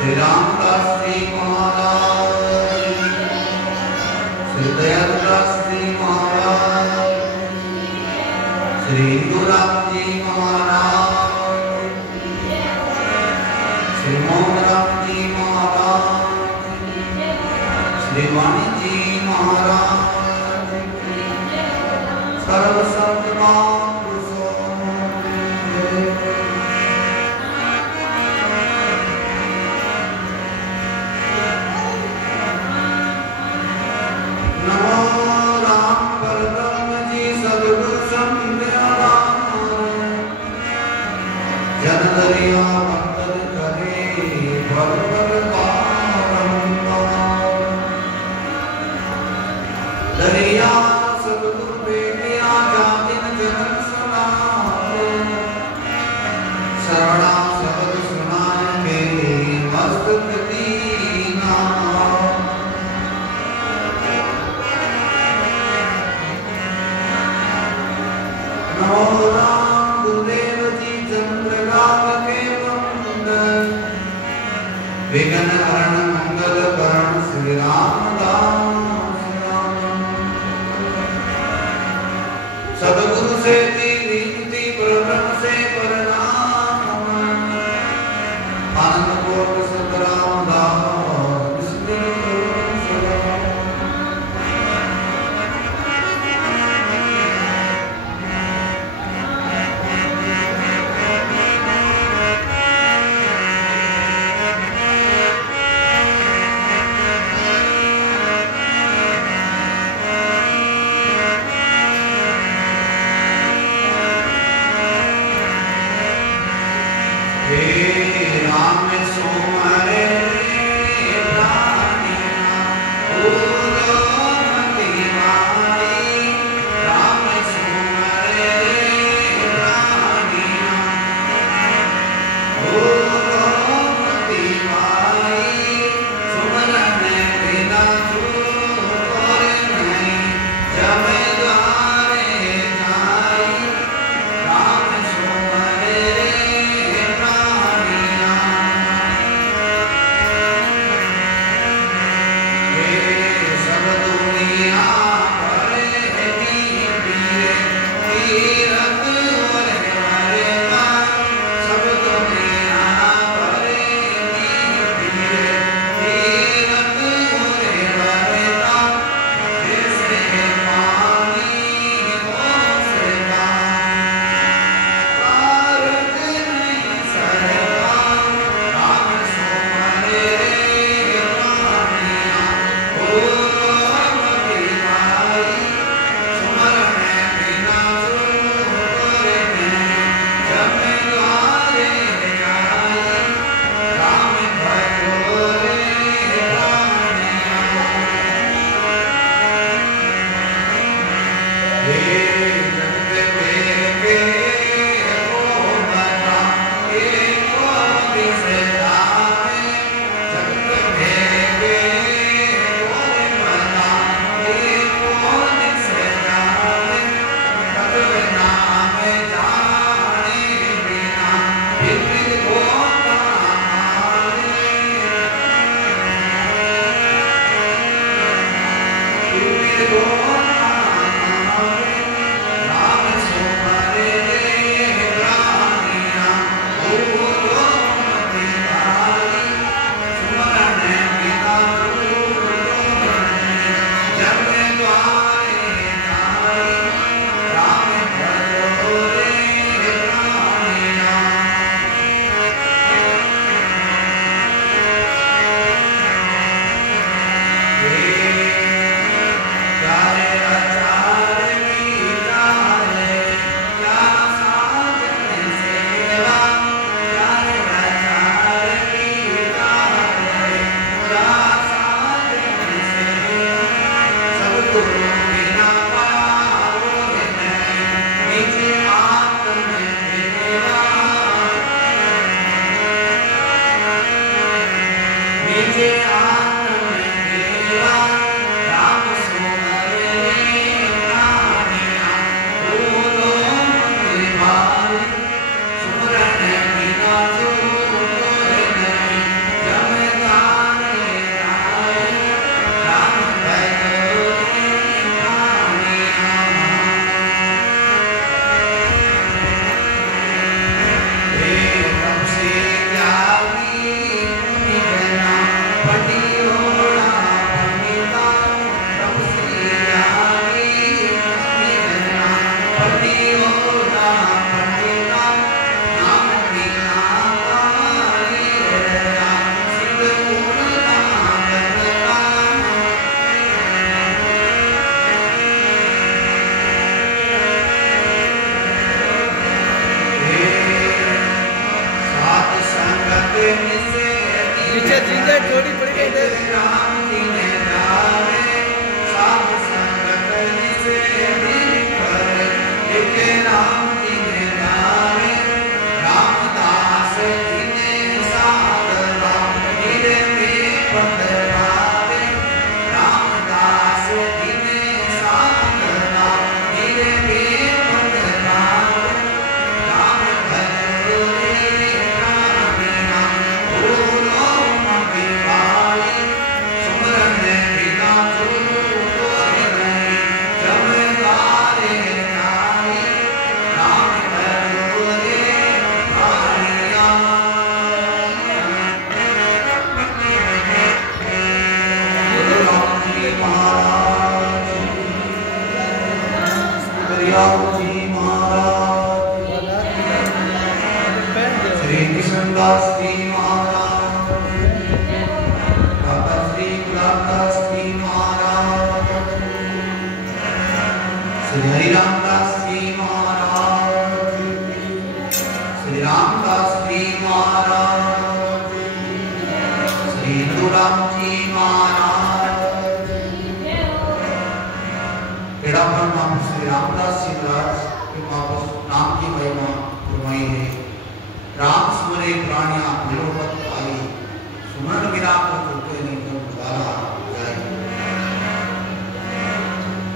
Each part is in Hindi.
श्री रामदास जी महाराज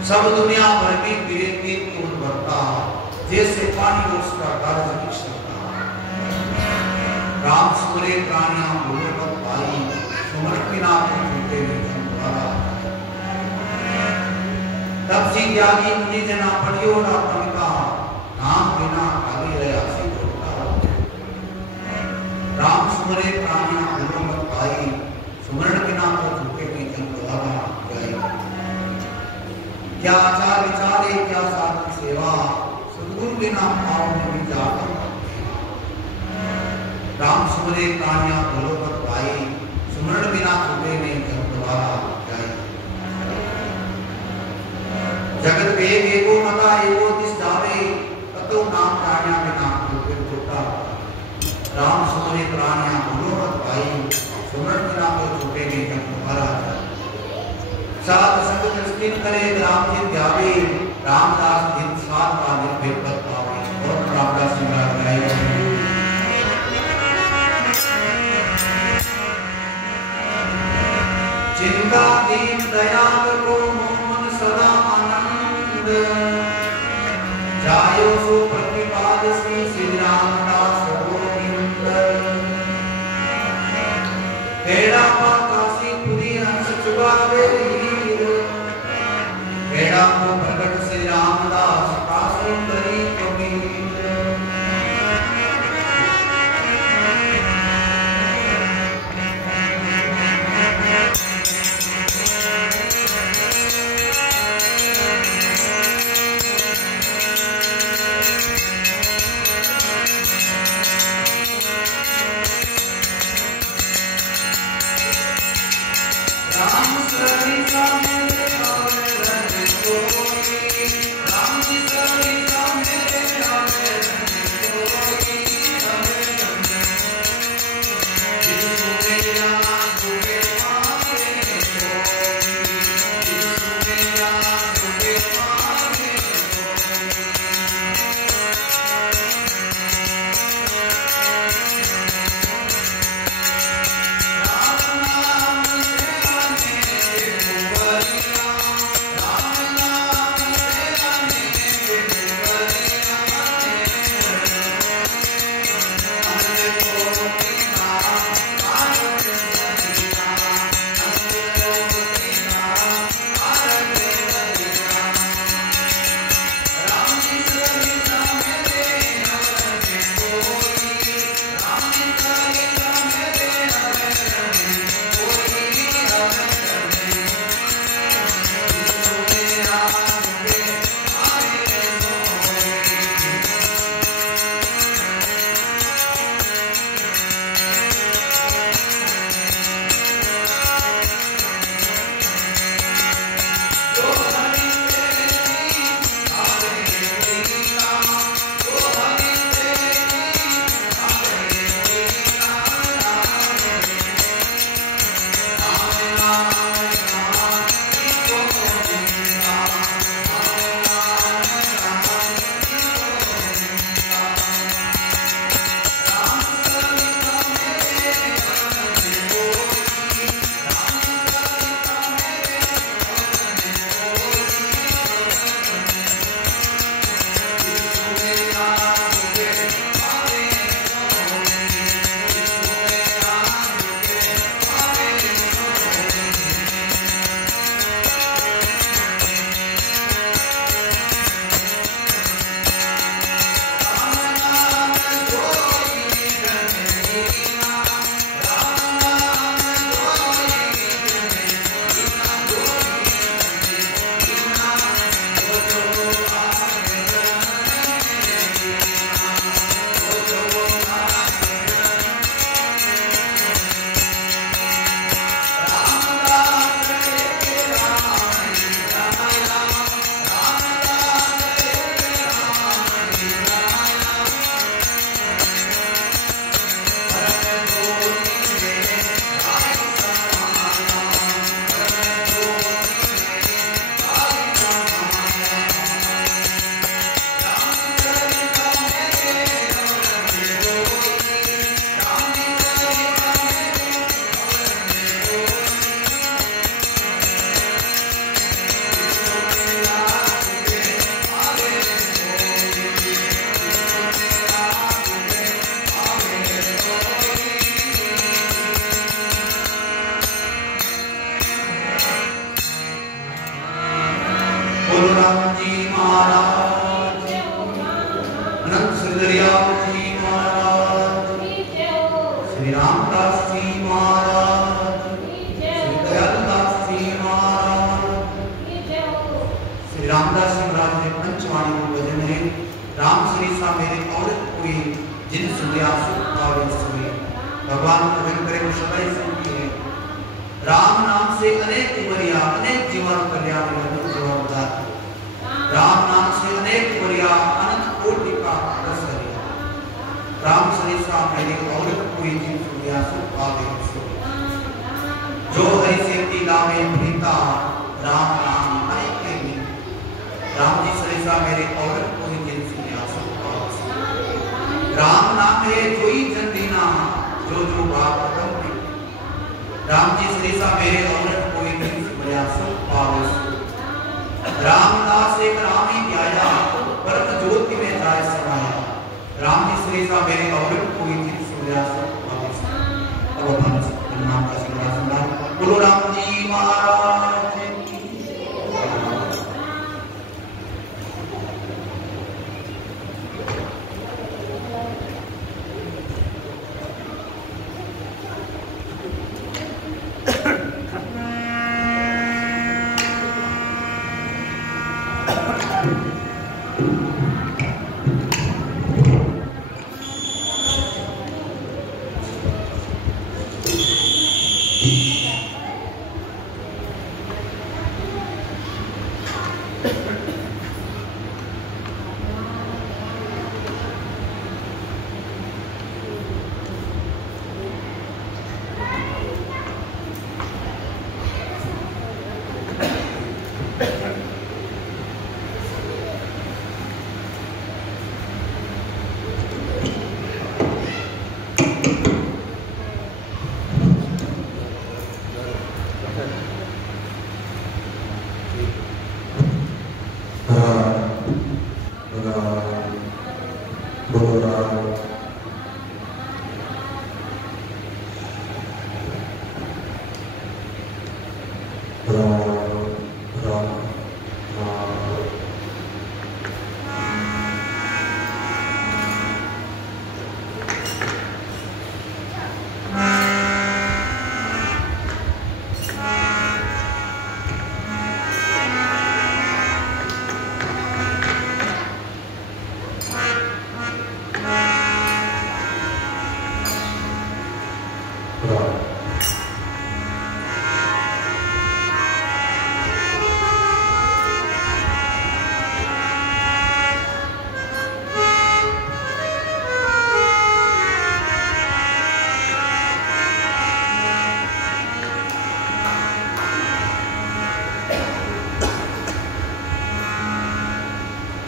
सब दुनिया भर में मेरे पेट को भरता जैसे पानी उसका गर्ज निकलता। राम सुमरे प्राणिया भूले मत भाई सुमर बिना को छूटे नहीं तुम्हारा। तब से त्यागी मुझे जना पढ़ियो ना पढ़ता नाम बिना आगे रहा सी होता। राम सुमरे प्राणिया भूले मत भाई सुमर बिना को छूटे नहीं तुम्हारा। क्या आचार विचारे क्या साधन सेवा सद्गुरु बिना पाव में जाता। राम सुमरे प्राणिया बोलो मत भाई सुमरण बिना छूटे नहीं जब दोबारा जाए। जगत वेग एको मता एको दिस जावे ततो नाम प्राणिया बिना छूटे छूटा। राम सुमरे प्राणिया बोलो मत भाई सुमरण बिना को छूटे नहीं जब दोबारा जाए। सात संग दृष्टि करे राम जी ध्यावे रामदास दिन सात का निर्भीक पावे। और रामदास जी महाराज गाए चिंता दीन दयाल को मन सदा आनंद जायो सो प्रतिपाद श्री रामदास गोविंद। तेरा काशी पुरी हंस चुगावे को प्रकट श्री रामदास काशी करी कबीर। बोलो राम जी महाराज, अनंत श्रीदरियाव जी महाराज, श्री रामदास जी महाराज, श्री दयालदास जी महाराज, श्री रामदास जी महाराज ने पंचवाणी को भजन है। राम श्री सा मेरे औरत कोई जिन सुनिया सुख और सुने, भगवान भजन करे वो सदाई सुनती है। राम नाम से अनेक उमरिया, अनेक जीवन कल्याण अनंत जीवन उद्धार। राम नाम से अनेक उमरिया, अनंत कोटि का रस हरिया। राम श्री सा मेरे औरत कोई जिन सुनिया सुख पावे सुने, जो हरि सेवती लावे प्रीता, राम नाम अनेक के मीत। राम जी श्री सा मेरे औरत कोई जिन सुनिया सुख पावे सुने, राम नाम है जोई जन दीना, जो जो बात कदम में। राम जी श्री सा मेरे औरत कोई जिन सुनिया सुख पावे सुने, रामदास एक राम ही ध्याया, परम ज्योति में जाय समाया। राम जी श्री सा मेरे औरत कोई जिन सुनिया सुख पावे सुने। अब अपन नाम का सिमरन बोलो राम जी महाराज की।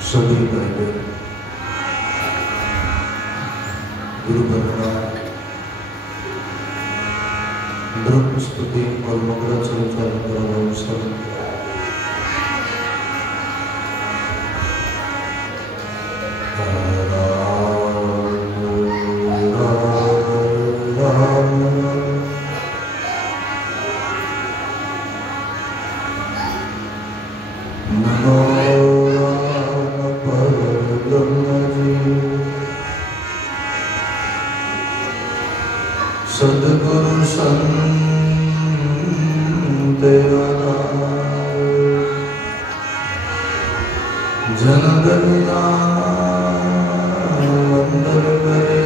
सभी भाई गुरु वंदना ब्रह्म स्तुति और मंगलाचरण चालू करवाओ सब। सद्गुरु संत जन गणना वंदन करे,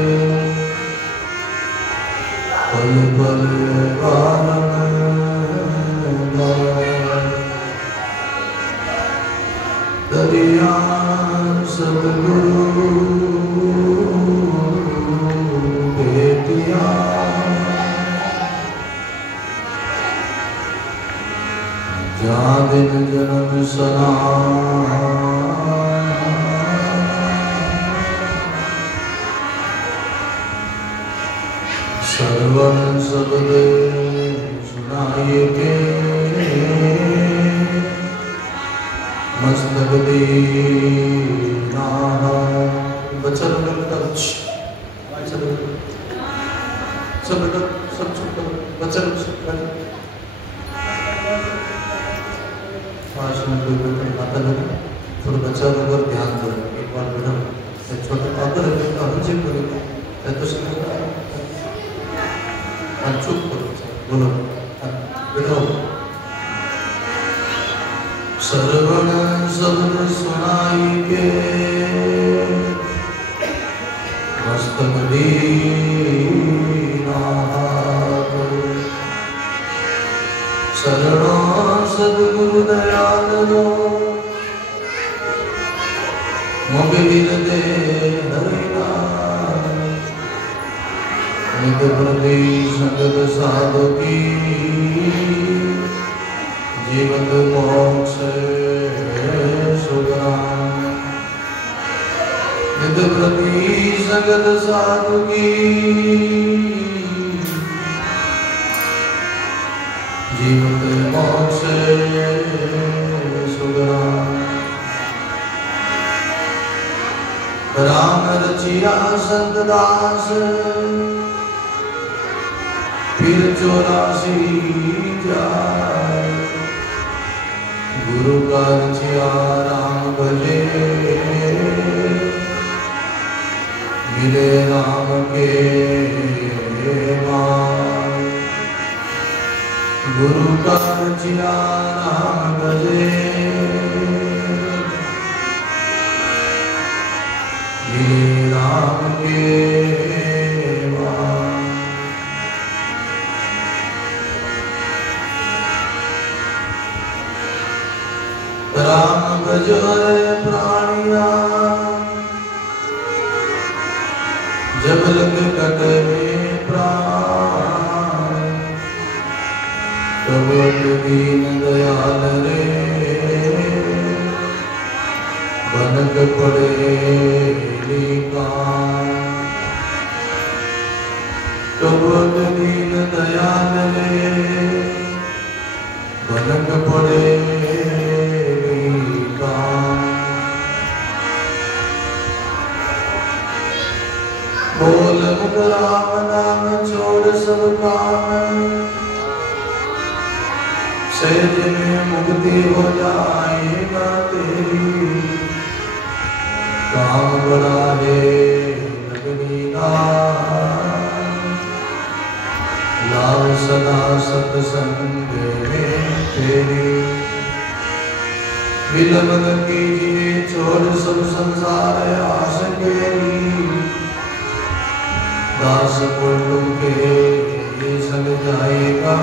पल पल दरिया सद्गुरु भेटिया, जहाँ दिन जन्म सना सर्वन सबदे सुनाइए के मस्तक दीना बचन टच सब चुप करो बचन पास में कोई बैठा खाता लगे थोड़ा बच्चा लोग और ध्यान दो एक बार बैठा छोटे पापा रखे तो हम चेक करेंगे तो समझ चुप करो बोलो बैठो सर्वण शब्द सुनाई के मस्तक दीना शरणो सद्गुरु दयालो मोबिल दे हरिना नित प्रति संगत साधु की जीवन मोक्ष सुगम नित प्रति संगत साधु की जीवन मोक्ष सुगम राम रचिया संत दास फिर 84 जाए गुरु का रचिया राम भजे मिले राम के मान गुरु का रचिया राम भजे मिले राम के मान राम भजो प्राणिया जब लग कटे प्राण तब दीन दयाल रे बनक पड़े तब दीन दयाल रे बनक पड़े बोल मुख राम नाम छोड़ सब काम सहज में मुक्ति हो जाएगा तेरी काम बड़ा है लगनी लाभ सदा सत्संग में तेरी विलंब कीजिए छोड़ सब संसार आस केरी दास पुण्य के ये संग जाएगा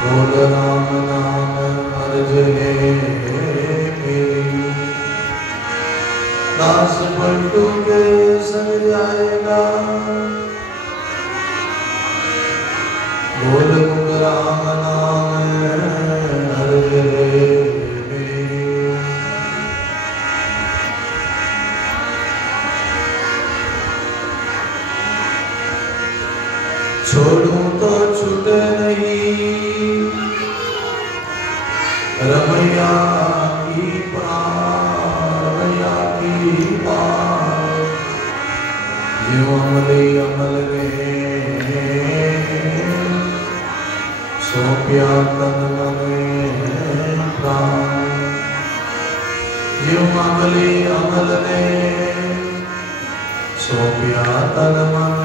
बोल राम नाम अर्ज है मेरी दास पुण्य के संग जाएगा बोल मुख राम नाम अर्ज है छोड़ू तो छूटे नहीं रमैया की पार जो अमले अमल में सौंपया तन मन प्राण जो अमले अमल में सौंपया तन मन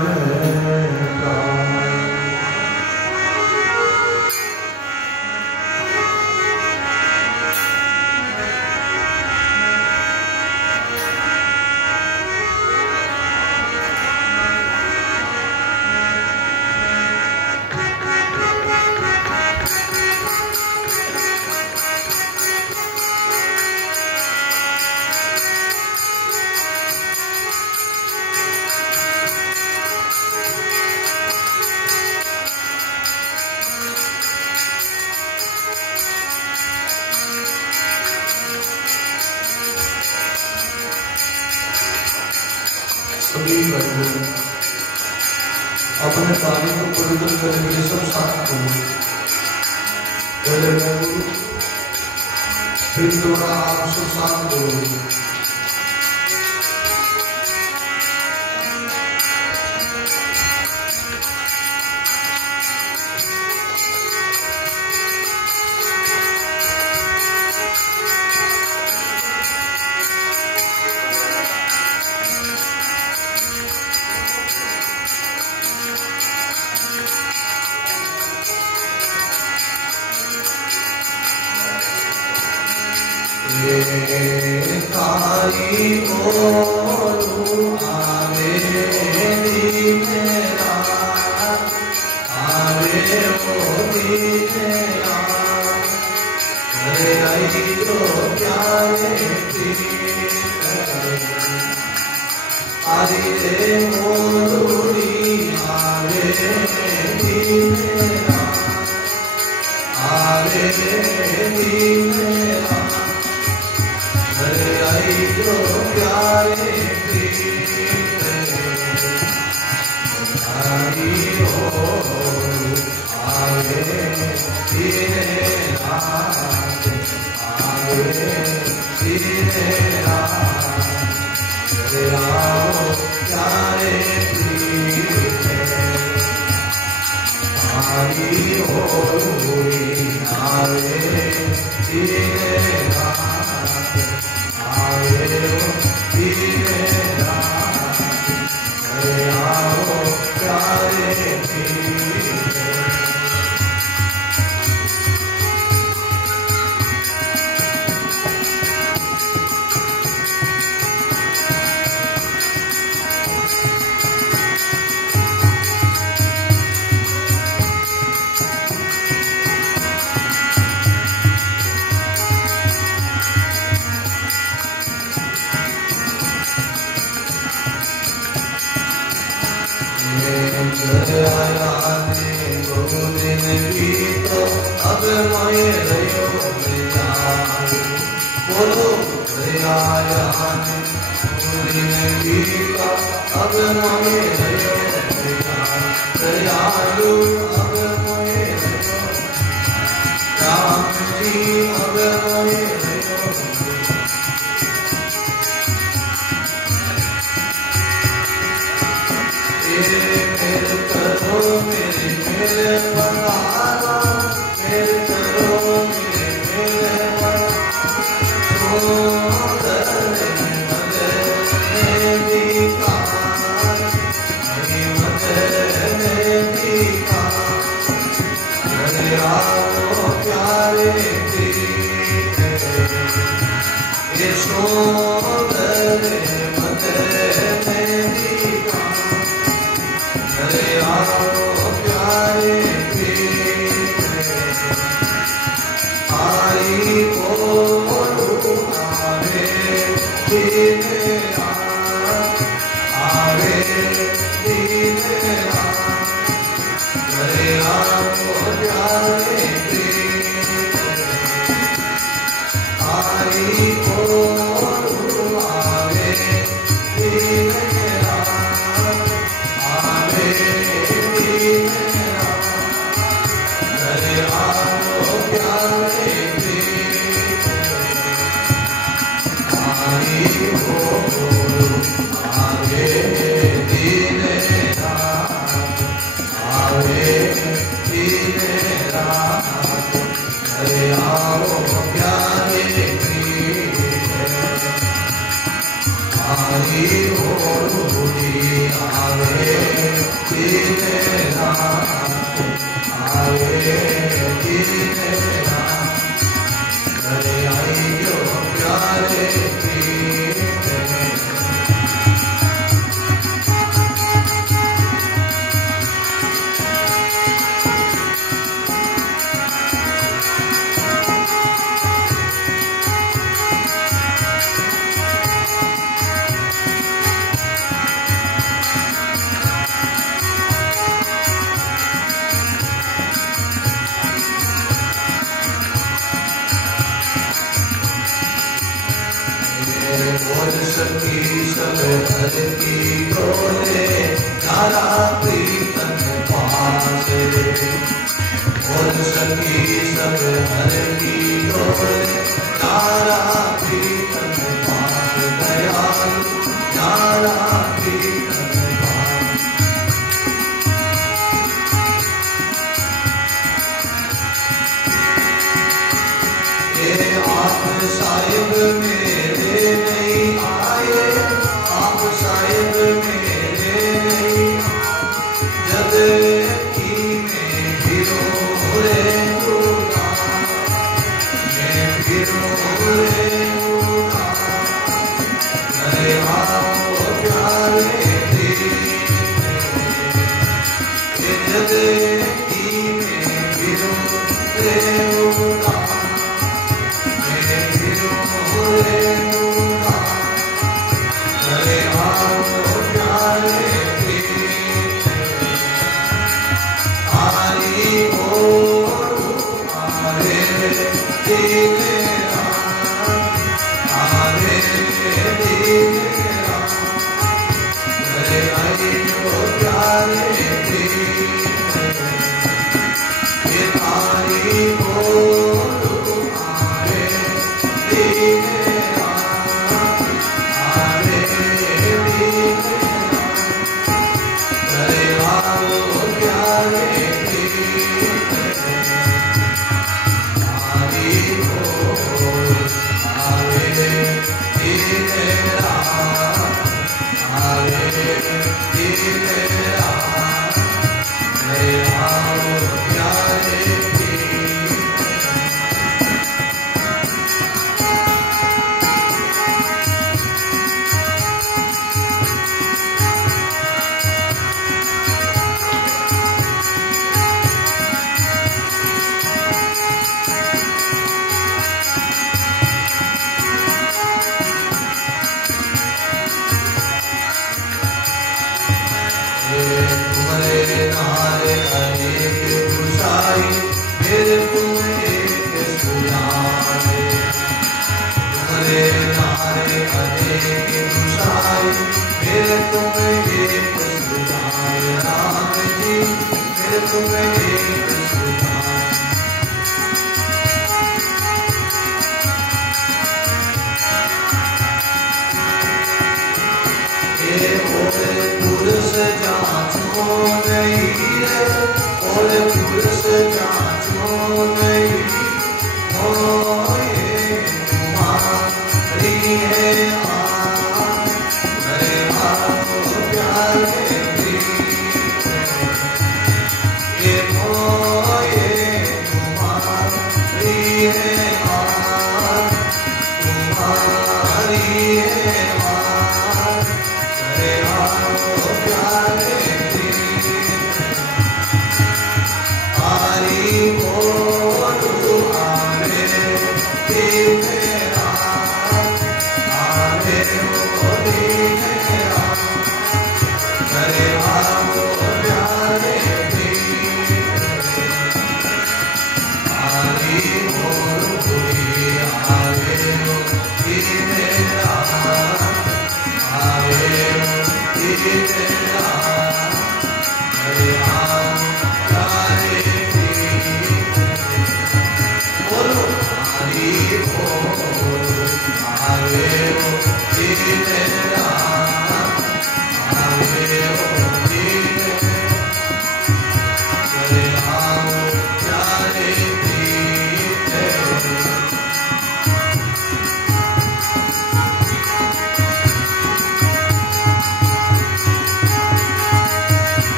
अपने कार्य को परिवर्तन करने के सब साथ हो पहले मैं बोलूं फिर दोबारा आप सब साथ बोलो तारी बोलू आवे दीनेरा आवे मोदी मेरा अरे आई तो प्यारे आरे मोरूरी आवे दीनेरा आवे दीनेरा अरे आई तो प्यारे आई हो आवे दीनेरा आवे दीनेरा अरे आओ प्यारे आई हो आवे दीनेरा आवे दीनेरा अरे आओ प्यारे अब मैं रयो बोलो आया दिन गीता अब मैं रयो दयालु अब मैं रयो राम जी अब मैं रयो मेरे करो मेरे बनाना मेरे करो मेरे साहिब मेरे नहीं आए आप साहिब मेरे नहीं जब की मैं गिरो रे मैं गिरो रे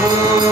Oh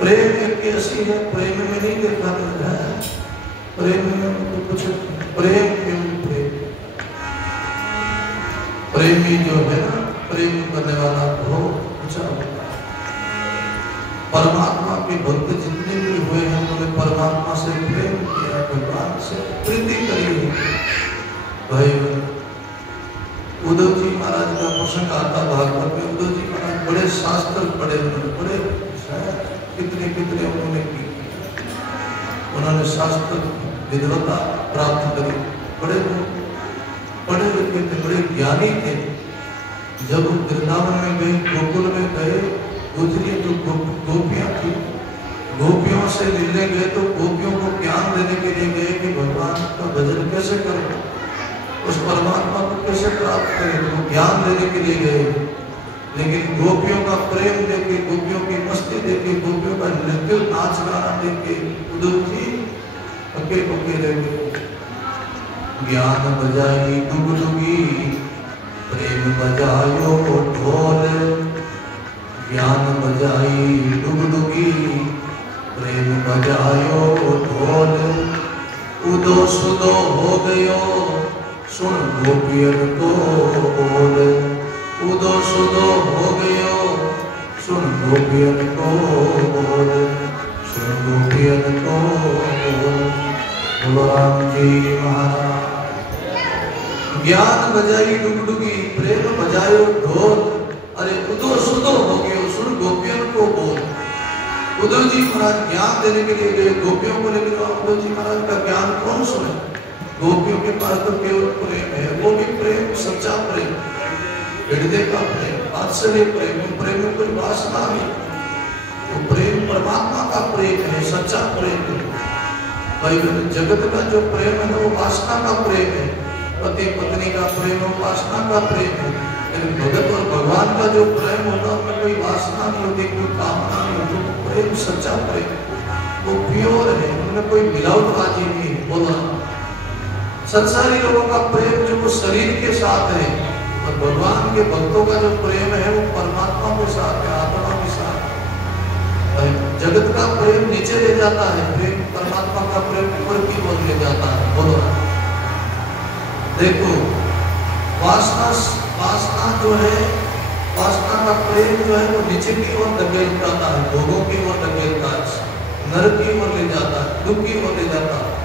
प्रेम एक ऐसी है, प्रेम में नहीं देखा जाता है, प्रेम में तो कुछ प्रेम क्यों प्रेम, प्रेमी जो है ना, प्रेम करने वाला बहुत ऊंचा होता है। परमात्मा के भक्त जितने भी हुए हैं उन्होंने परमात्मा से प्रेम किया, भगवान से प्रीति करी। भाई उद्धव जी महाराज का प्रसंग आता भागवत में, उद्धव जी महाराज बड़े शास्त्र पढ़े, बड़े कितने कितने उन्होंने की, उन्होंने शास्त्र विद्वता प्राप्त करी, बड़े पढ़े लिखे थे, बड़े ज्ञानी थे। जब वृंदावन में गए, गोकुल में गए, गुजरी जो गोपियां थी, गोपियों से मिलने गए तो गोपियों को ज्ञान देने के लिए गए कि भगवान का भजन कैसे करें, उस परमात्मा को कैसे प्राप्त करें, तो ज्ञान देने के लिए गए। लेकिन गोपियों का प्रेम देखे, गोपियों की मस्ती देखे, गोपियों का नृत्य नाच गाना देखे उद्धव जी पके पके रह गए। ज्ञान बजाई डुगडुगी, प्रेम बजायो ढोल, ज्ञान बजाई डुगडुगी, प्रेम बजायो ढोल, उदो सुदो हो गयो सुन गोपियन को बोल, उदो सुदो हो गयो सुन गोपियन को बोल, सुन गोपियन को बोल। राम जी महाराज ज्ञान बजाई डुगडुगी, प्रेम बजायो ढोल, अरे उदो सुदो हो गयो सुन गोपियन को बोल। उद्धव जी महाराज ज्ञान देने के लिए गए गोपियों को, लेकिन उद्धव जी महाराज का ज्ञान कौन सुने, गोपियों के पास तो केवल प्रेम है, वो भी प्रेम सच्चा प्रेम, हृदय का प्रेम, वात्सल्य प्रेम, प्रेम में कोई वासना नहीं, वो प्रेम परमात्मा का प्रेम है, सच्चा प्रेम है। भाई जगत का जो प्रेम है वो वासना का प्रेम है, पति पत्नी का प्रेम वो वासना का प्रेम है। लेकिन भगत और भगवान का जो प्रेम होता है उसमें कोई वासना नहीं होती, कोई कामना नहीं होती, वो प्रेम सच्चा प्रेम, वो प्योर है, उनमें कोई मिलावटबाजी नहीं है। बोला संसारी लोगों का प्रेम जो वो शरीर के साथ है, और भगवान के भक्तों का जो प्रेम है वो परमात्मा के साथ है, आत्मा के साथ। जगत का प्रेम नीचे ले जाता है, प्रेम परमात्मा का प्रेम ऊपर की ओर ले जाता है। बोलो देखो वासना जो है, वासना का प्रेम जो है वो नीचे की ओर धकेल जाता है, भोगों की ओर धकेलता है, नरक की ओर ले जाता है, दुख की ओर ले जाता है।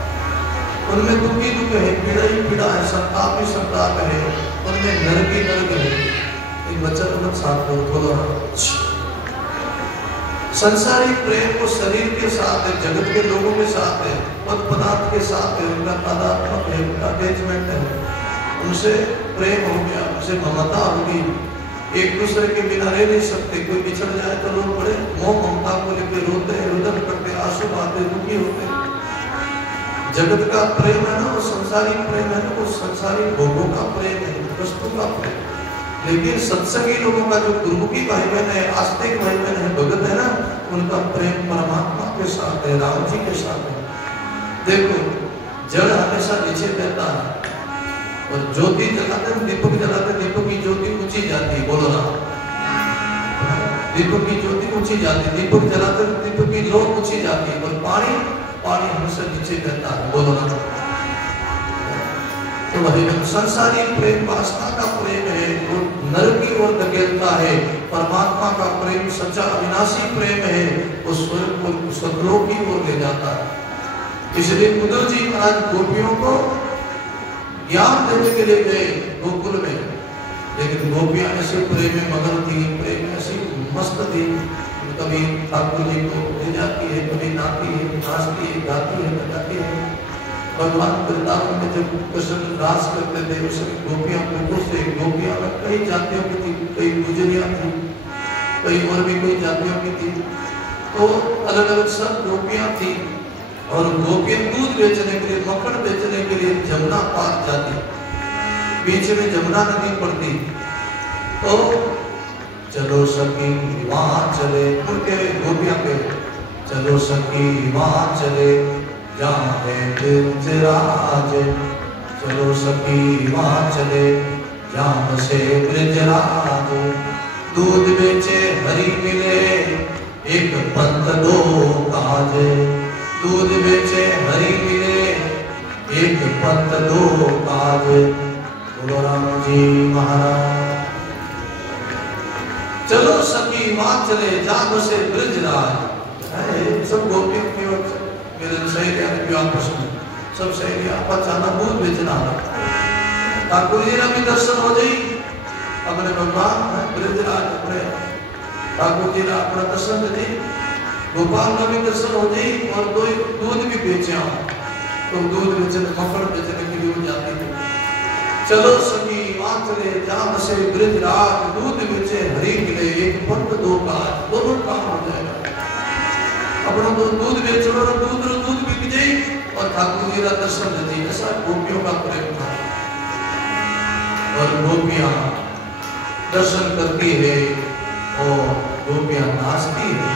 उनमें दुख ही दुख है, पीड़ा ही पीड़ा है, संताप ही संताप है, उनमें नरक ही नरक है। एक बच्चा तो मत साथ करो, बोलो संसारी प्रेम वो शरीर के साथ है, जगत के लोगों के साथ है, पद पदार्थ के साथ है, उनका तादात्म्य है, उनका अटैचमेंट है, उनसे प्रेम हो गया, उनसे ममता होगी, एक दूसरे के बिना रह नहीं सकते। कोई बिछड़ जाए तो लोग बड़े मोह ममता को लेकर रोते हैं, रुदन करते, आंसू बहाते, दुखी होते हैं। जगत का प्रेम है ना, वो संसारी प्रेम है ना, वो संसारी भोगों का प्रेम है, वस्तु का प्रेम। लेकिन सत्संगी लोगों का जो गुरुमुखी भाई बहन है, आस्तिक भाई बहन है, भगत है ना, उनका प्रेम परमात्मा के साथ है, राम जी के साथ है। देखो जड़ हमेशा नीचे रहता है, और ज्योति जलाते हैं, दीपक जलाते हैं, दीपक की ज्योति ऊंची जाती है। बोलो ना, दीपक की ज्योति ऊंची जाती है, दीपक जलाते हैं, दीपक की लो ऊंची जाती है, और पानी हमेशा नीचे रहता है। बोलो ना, तो वही संसारी प्रेम वासना का प्रेम है, वो नरक की ओर धकेलता है। परमात्मा का प्रेम सच्चा अविनाशी प्रेम है, वो स्वर्ग को स्वर्गलोक की ओर ले जाता है। इसलिए उद्धव जी महाराज गोपियों को ज्ञान देने के लिए गए गोकुल में, लेकिन गोपियां ऐसे प्रेम में मगन थी, प्रेम में ऐसी मस्त थी, कभी ठाकुर जी को ले जाती है, कभी नाती है, नाचती है, गाती है, बजाती है। भगवान वृंदावन में जब कृष्ण रास करते थे उस समय गोपियां को से गोपियां में कई जातियों की थी, कई गुजरियां थी, कई और भी कोई जातियों की थी, तो अलग अलग सब गोपियां थी। और गोपियां दूध बेचने के लिए, मक्खन बेचने के लिए जमुना पार जाती, पीछे में जमुना नदी पड़ती, तो चलो सखी वहां चले, उनके गोपियां पे चलो सखी वहां चले जहाँ है ब्रजराज, चलो सखी वहां चले जहाँ से ब्रजराज। दूध बेचे हरी मिले, एक पंथ दो काजे, दूध बेचे हरि मिले, एक पंथ दो काजे। बोलो राम जी महाराज। चलो सखी मां चले जा बसे ब्रजराज। सब गोपियों की ओर मेरे सहेलियां की आपस में सब सहेलियां अचानक दूध बेचना ठाकुर जी ने भी दर्शन हो जाई अपने भगवान ब्रजराज अपने ठाकुर जी ने अपना दर्शन दे गोपाल का भी दर्शन हो जाई और कोई दूध भी बेचे तो दूध बेचने मक्खन बेचने के लिए हो जाते थे। चलो सखी मां चले जा बसे ब्रजराज, दूध बेचे हरि मिले, एक पंथ दो काज। दोनों काम हो जाएगा। अपना दूध बेचो और दूध बिक जाए और ठाकुर जी का दर्शन दे। ऐसा गोपियों का प्रेम था और गोपियां दर्शन करती है और गोपियां नाचती है।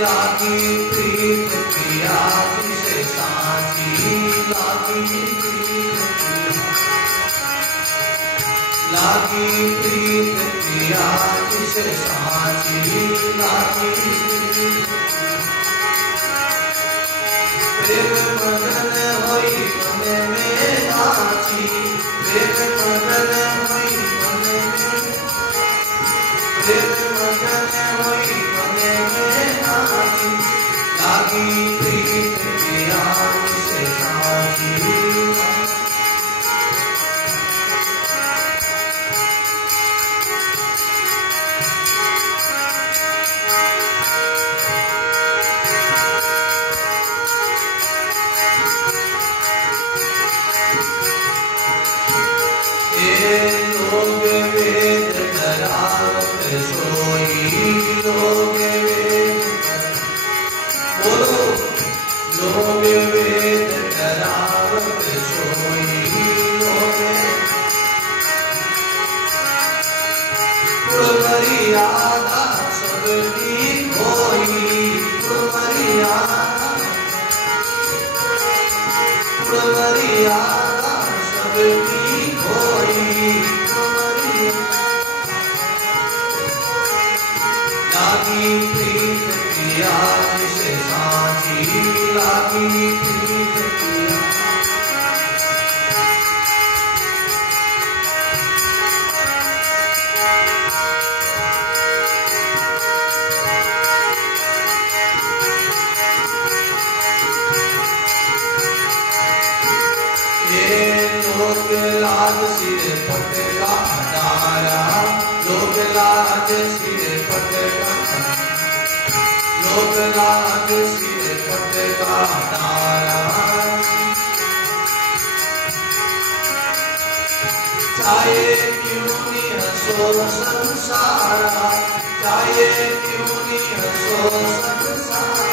लागी प्रीत प्रिया जिसे साची, लागी प्रीत प्रिया जिसे साची, लागी प्रेम मगन होई मन में नाची, प्रेम मगन होई मन में, प्रेम मगन होई मन में नाची, लागी प्रीत प्रिया जिसे साची। लोग वेद धरावत सोई, लोग वेद, बोलो लोग वेद धरावत सोई, लोग मर्यादा सबकी खोई, मर्यादा सबकी खोई, लागी प्रीत प्रिया जिसे साची, लागी प्रीत प्रिया। लोग लाज सिर पटका डारा, लोग लाज सिर पटका, लोग लाज सिर पटका डारा। चाहे क्यों नहीं हंसो संसारा, चाहे क्यों नहीं हंसो संसारा,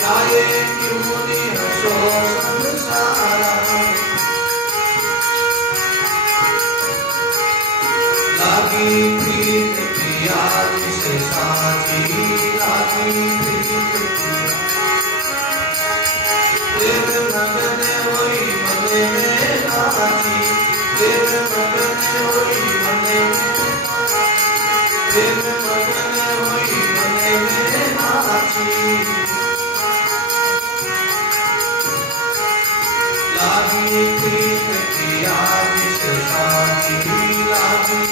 चाहे क्यों नहीं हंसो संसारा। लागी प्रीत प्रिया जिसे साची, लागी प्रीत प्रिया। प्रेम मगन होई मन में नाची, प्रेम मगन होई मन में, प्रेम मगन होई मन में नाची, लागी प्रीत प्रिया जिसे साची, लागी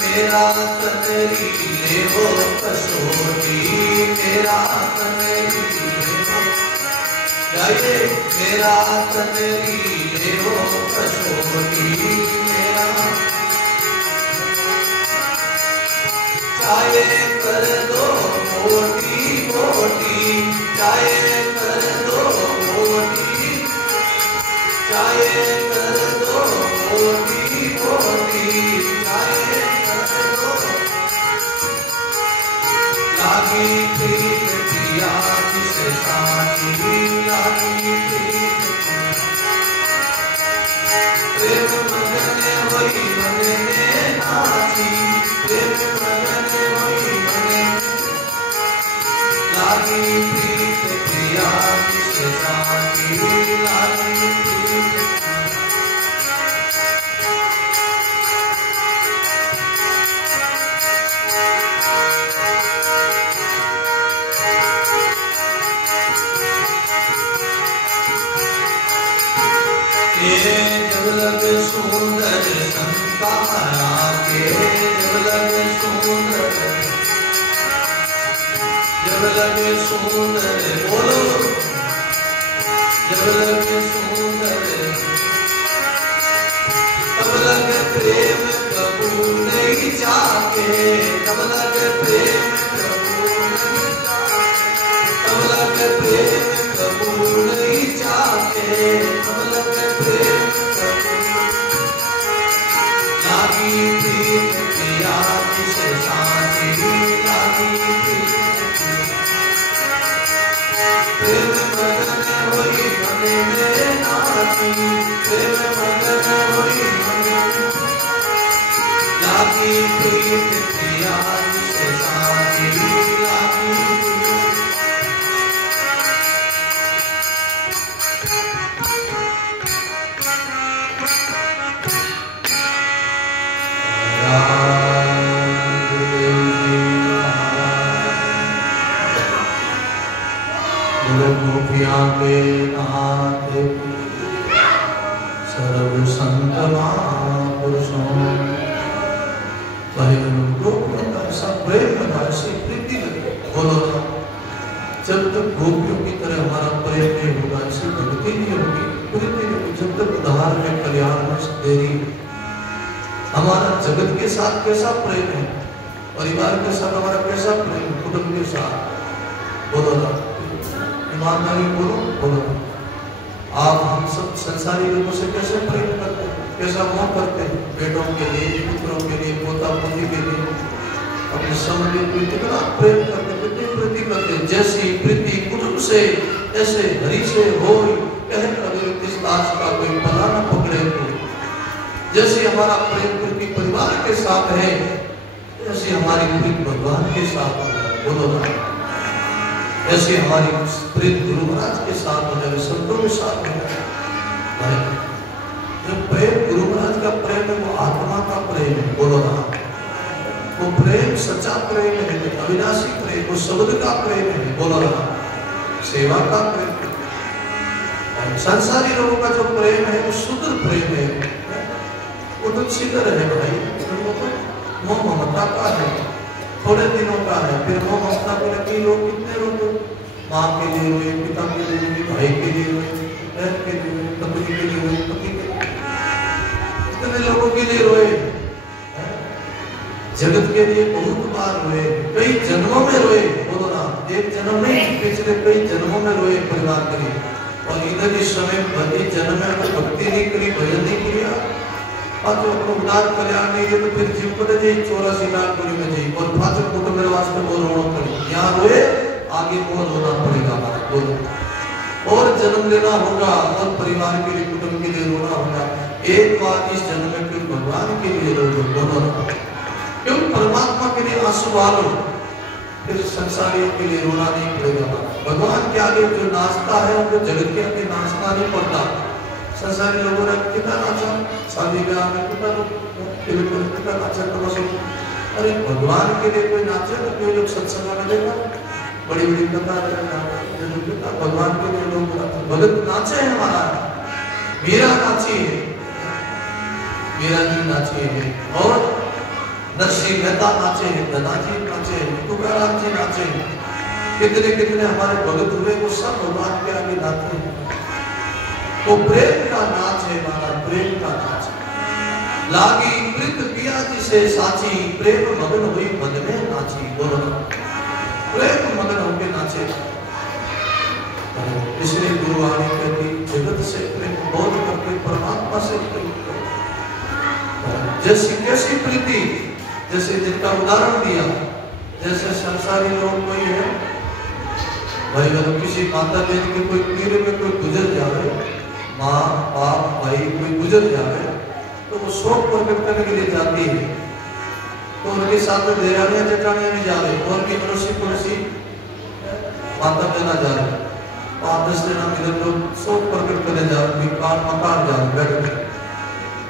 मेरा तनरी ले वो कसोटी, मेरा तनरी ले वो जाए, मेरा तनरी ले वो कसोटी, मेरा चाहे कर दो मोटी मोटी, चाहे कर दो मोटी, चाहे कर दो मोटी मोटी, लगे सुंदर बोलो, जब लगे सुंदर तब लगे प्रेम कबू नहीं जाके, तब लगे प्रेम कबू नहीं जाके, तब लगे प्रेम कबू नहीं जाके, तब लगे प्रेम कबू लागी प्रीत पिया जिसे साची, लागी प्रेम मगन होई मन में नाची, प्रेम मगन होई मन लागी प्रीत पिया जिसे साची, लागी गोपियां के नहाते सर्व संत महापुरुषों, ऐसा प्रेम लगा, ऐसी प्रीति लगी। बोलो ना, जब तक गोपियों की तरह हमारा प्रेम नहीं होगा, ऐसी भक्ति नहीं होगी, प्रीति नहीं होगी, जब तक उद्धार में कल्याण में देरी। हमारा जगत के साथ कैसा प्रेम है, परिवार के साथ हमारा कैसा प्रेम, कुटुंब के साथ, बोलो ना, ईमानदारी बोलो, बोलो। आप हम सब संसारी लोगों से कैसे प्रेम करते हैं, कैसा मोह करते हैं, बेटों के लिए, पुत्रों के लिए, पोता पोती के लिए, अपने समझे कितना प्रेम करते, कितनी प्रीति करते। जैसी प्रीति कुटुंब से ऐसे हरि से हो, कहे अगर इस दास का कोई पला न पकड़े तो। जैसे हमारा प्रेम प्रीति परिवार के साथ है, ऐसे हमारी प्रीति भगवान के साथ है, बोलो ना। ऐसे हमारी प्रीत गुरु महाराज के साथ हो जाए, संतों के साथ हो जाए। जो प्रेम गुरु महाराज का प्रेम है वो आत्मा का प्रेम है, बोलो ना। वो प्रेम सच्चा प्रेम है, अविनाशी प्रेम, वो शब्द का प्रेम है, बोलो ना। सेवा का प्रेम। संसारी लोगों का जो प्रेम है वो शुद्ध प्रेम है, वो तो सीधा रहे भाई, मोह ममता का है, थोड़े दिनों का है, फिर मोह ममता को लेकर लोग कितने रोते, माँ के लिए रोए, पिता के लिए रोए, भाई के लिए रोए, बहन के लिए रोए, पत्नी के लिए रोए, पति के लिए, कितने लोगों के लिए रोए, जगत के लिए बहुत बार रोए, कई जन्मों में रोए, बोलो ना। एक जन्म नहीं, पिछले कई जन्मों में रोए परिवार के लिए। और इधर इस समय भले जन्म में भक्ति नहीं करी, भजन नहीं किया, और जो उदार कल्याण नहीं है तो फिर जीव पड़े जाए 84 लाख पूरी में जाए, और फाचक कुटुंब मेरे वास्ते वो रोना पड़े, यहाँ रोए आगे वो रोना पड़ेगा हमारा, बोलो। और जन्म लेना होगा, और परिवार के लिए, कुटुंब के लिए रोना होगा। एक बार इस जन्म में क्यों भगवान के लिए रो, बोलो ना। क्यों परमात्मा के लिए आंसू बहालो, फिर संसारियों के लिए रोना नहीं पड़ेगा। भगवान के आगे जो नाचता है उनको जगत के आगे नाचना नहीं पड़ता। संसारी लोगों ने कितना नाचा, शादी ब्याह में कितना नाचा, अरे भगवान के लिए कोई नाचे तो कोई लोग सत्संग में देखा, बड़ी बड़ी कथा भगवान के लिए लोग भगत नाचे है। हमारा मीरा नाची है, मीरा जी नाची है, और नरसिंह मेहता नाचे हैं, धनाजी नाचे हैं, तुकाराम जी नाचे हैं, कितने कितने हमारे भगत हुए, वो सब भगवान के आगे नाचे हैं। तो प्रेम का नाच है हमारा, प्रेम का नाच। लागी प्रीत पिया जिसे साची, प्रेम मगन हुई मन में नाची, बोलो। प्रेम मगन होके नाचे। इसलिए गुरु आने कहती जगत से प्रेम बहुत करके परमात्मा से प्रेम करो। जैसी कैसी प्रीति, जैसे जिनका उदाहरण दिया, जैसे संसारी लोग कोई है भाई, अगर किसी माता बहन के कोई पीर में कोई गुजर जाए, माँ बाप भाई कोई गुजर जाए, तो वो शोक प्रकट करने के लिए जाती है, तो उनके साथ में देरानियां जेठानियां नहीं जा रहे, और की मनुष्य पुरुषी माता बहना जा रहे, 5-10 दिन इधर लोग शोक प्रकट करने जा रहे, मकान जा रहे बैठ गए।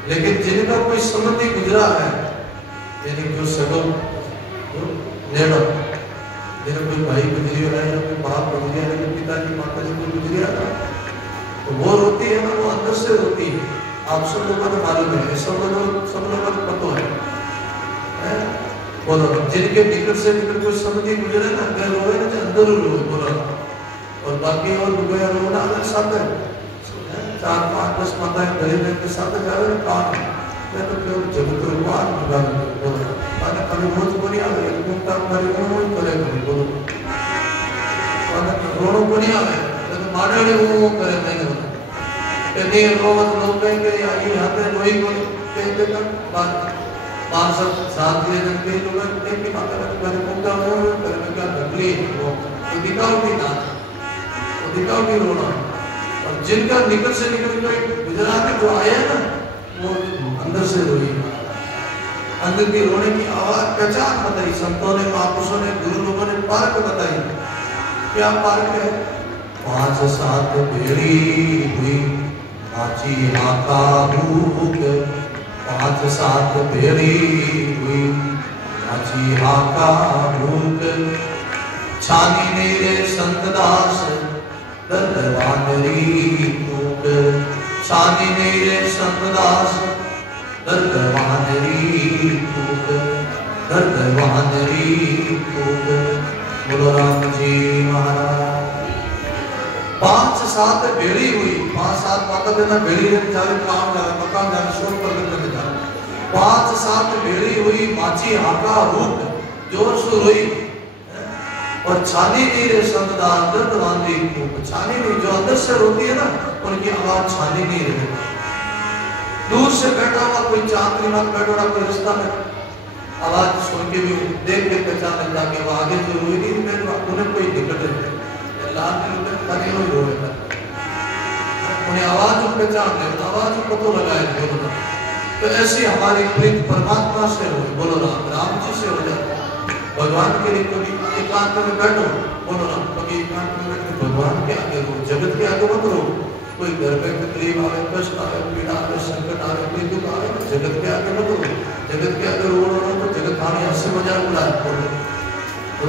लेकिन जिनका कोई संबंधी गुजरा है, यानी जो सगो नेड़ो, जिन्हें कोई भाई गुजरी है, या कोई बाप गुजरी है, या पिताजी माताजी कोई गुजरी है, तो वो रोती है ना, वो अंदर से रोती है। आप सब लोगों को मालूम है, सब लोगों को पता है। बोलो जिनके निकट से निकट कोई समझी गुजरे ना अगर रोए ना तो अंदर रो बोलो और बाकी और रुपया रोना अलग साथ है 4-5-10 माताएं गरीब के साथ जा रहे हैं काम मैं तो क्यों जगत रुपयान लगा बोलो मैंने कभी रोज को नहीं आ गया तुम काम करे वो करे बोलो मैंने रोनो को नहीं आ गया तो माडले वो करे नहीं कहते रोवत लोग कहेंगे या ये हाथे रोई को कहते तक बात सब साथ दिए जनके लोग कहते माता करे मुक्ता हो करे में क्या ढकली वो तो दिखाओगी ना तो दिखाओगी रोना और जिनका निकट से निकट कोई गुजरात में जो आया ना वो अंदर से रोई अंदर की रोने की आवाज पहचान बताई संतों ने महापुरुषों ने गुरु लोगों ने पार्क बताई क्या पार्क है 5-7 बेड़ी हुई माची आका भूख 5-7 बेड़ी हुई माची आका भूख छानी मेरे संतदास दर्दवानरी भूख छानी मेरे संतदास दर्दवानरी भूख दर्दवानरी भूख बोलो राम जी महाराज 5-7 बेड़ी हुई 5-7 माता देना बेड़ी लेके जावे काम जावे मकान जावे शोर पर करके जावे 5-7 बेड़ी हुई माची हाका रूप जोर से रोई और छानी नीरे संतदार दर्दवानरी खूब छानी नहीं जो अंदर से रोती है ना उनकी आवाज छानी नहीं रही दूर से बैठा हुआ कोई चांदनी में बैठा हुआ कोई रिश्ता में आवाज सुन के भी देख के पहचान लेता कि वो आगे जो रोई नहीं मैं उन्हें कोई दिक्कत है लाल के तने हुई रोए उन्हें आवाज पहचान ले आवाज को तो लगाए बोलो तो ऐसी हमारी प्रीत परमात्मा से हो बोलो राम जी से हो जाए भगवान के लिए कभी एकांत में बैठो बोलो ना कभी एकांत में बैठ के भगवान के आगे रो जगत के आगे मत रो कोई घर में तकलीफ आवे कष्ट आवे पीड़ा आवे संकट आवे कोई दुख आवे जगत के आगे मत रो जगत के आगे रो तो जगत आने हंसी मजाक उड़ाए बोलो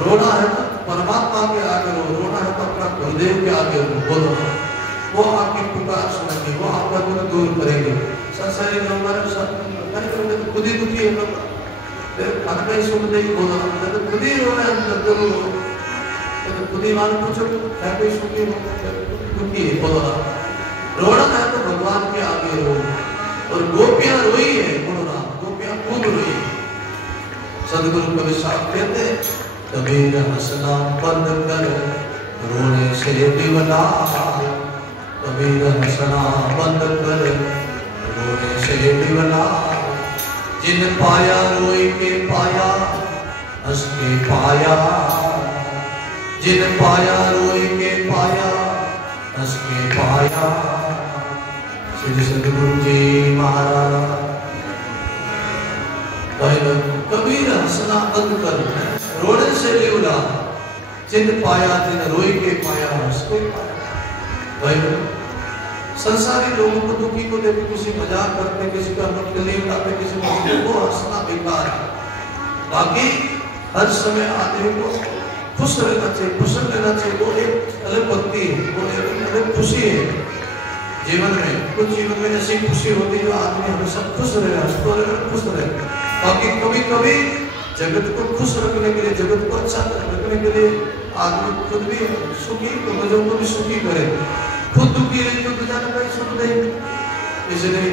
रोना है तो परमात्मा के आगे रो रोना है तो अपना गुरुदेव के आगे रो बोलो वो आपकी पुकार सुनेंगे वो आपका दुख दूर करेंगे संसारी लोग हमारे खुद ही दुखी है लोग खाना ही सुन नहीं बोला तो खुद ही रो रहे हैं तो खुद ही मान पूछो क्या कोई सुखी दुखी है बोला रोना है तो भगवान के आगे रो और गोपियां रोई है बोलो ना गोपियां खूब रोई सदगुरु कवि साहब कहते कबीर हंसना बंद कर रोने से दिवला कबीर हंसना बंद कर रोने से दिवला जिन पाया रोई के पाया हंस के पाया जिन पाया रोई के पाया हंस के पाया श्री सद्गुरु जी महाराज कबीर हंसना बंद कर रोने से लिवला जिन पाया जिन रोई के पाया हंस के पाया भाई संसारी लोगों को दुखी को देख किसी मजाक करते किसी का तकलीफ उठाते किसी को हंसना बेकार है बाकी हर समय आदमी को खुश रहना चाहिए प्रसन्न रहना चाहिए वो एक अलग भक्ति है वो एक अलग खुशी है जीवन में कुछ जीवन में ऐसी खुशी होती है जो आदमी हमेशा खुश रहे हंसते रहे खुश रहे बाकी कभी कभी जगत को खुश रखने के लिए जगत को अच्छा रखने के लिए आदमी खुद भी सुखी तो लोगों को भी सुखी करे खुद दुखी रही तो जाना कहीं सुख नहीं इसलिए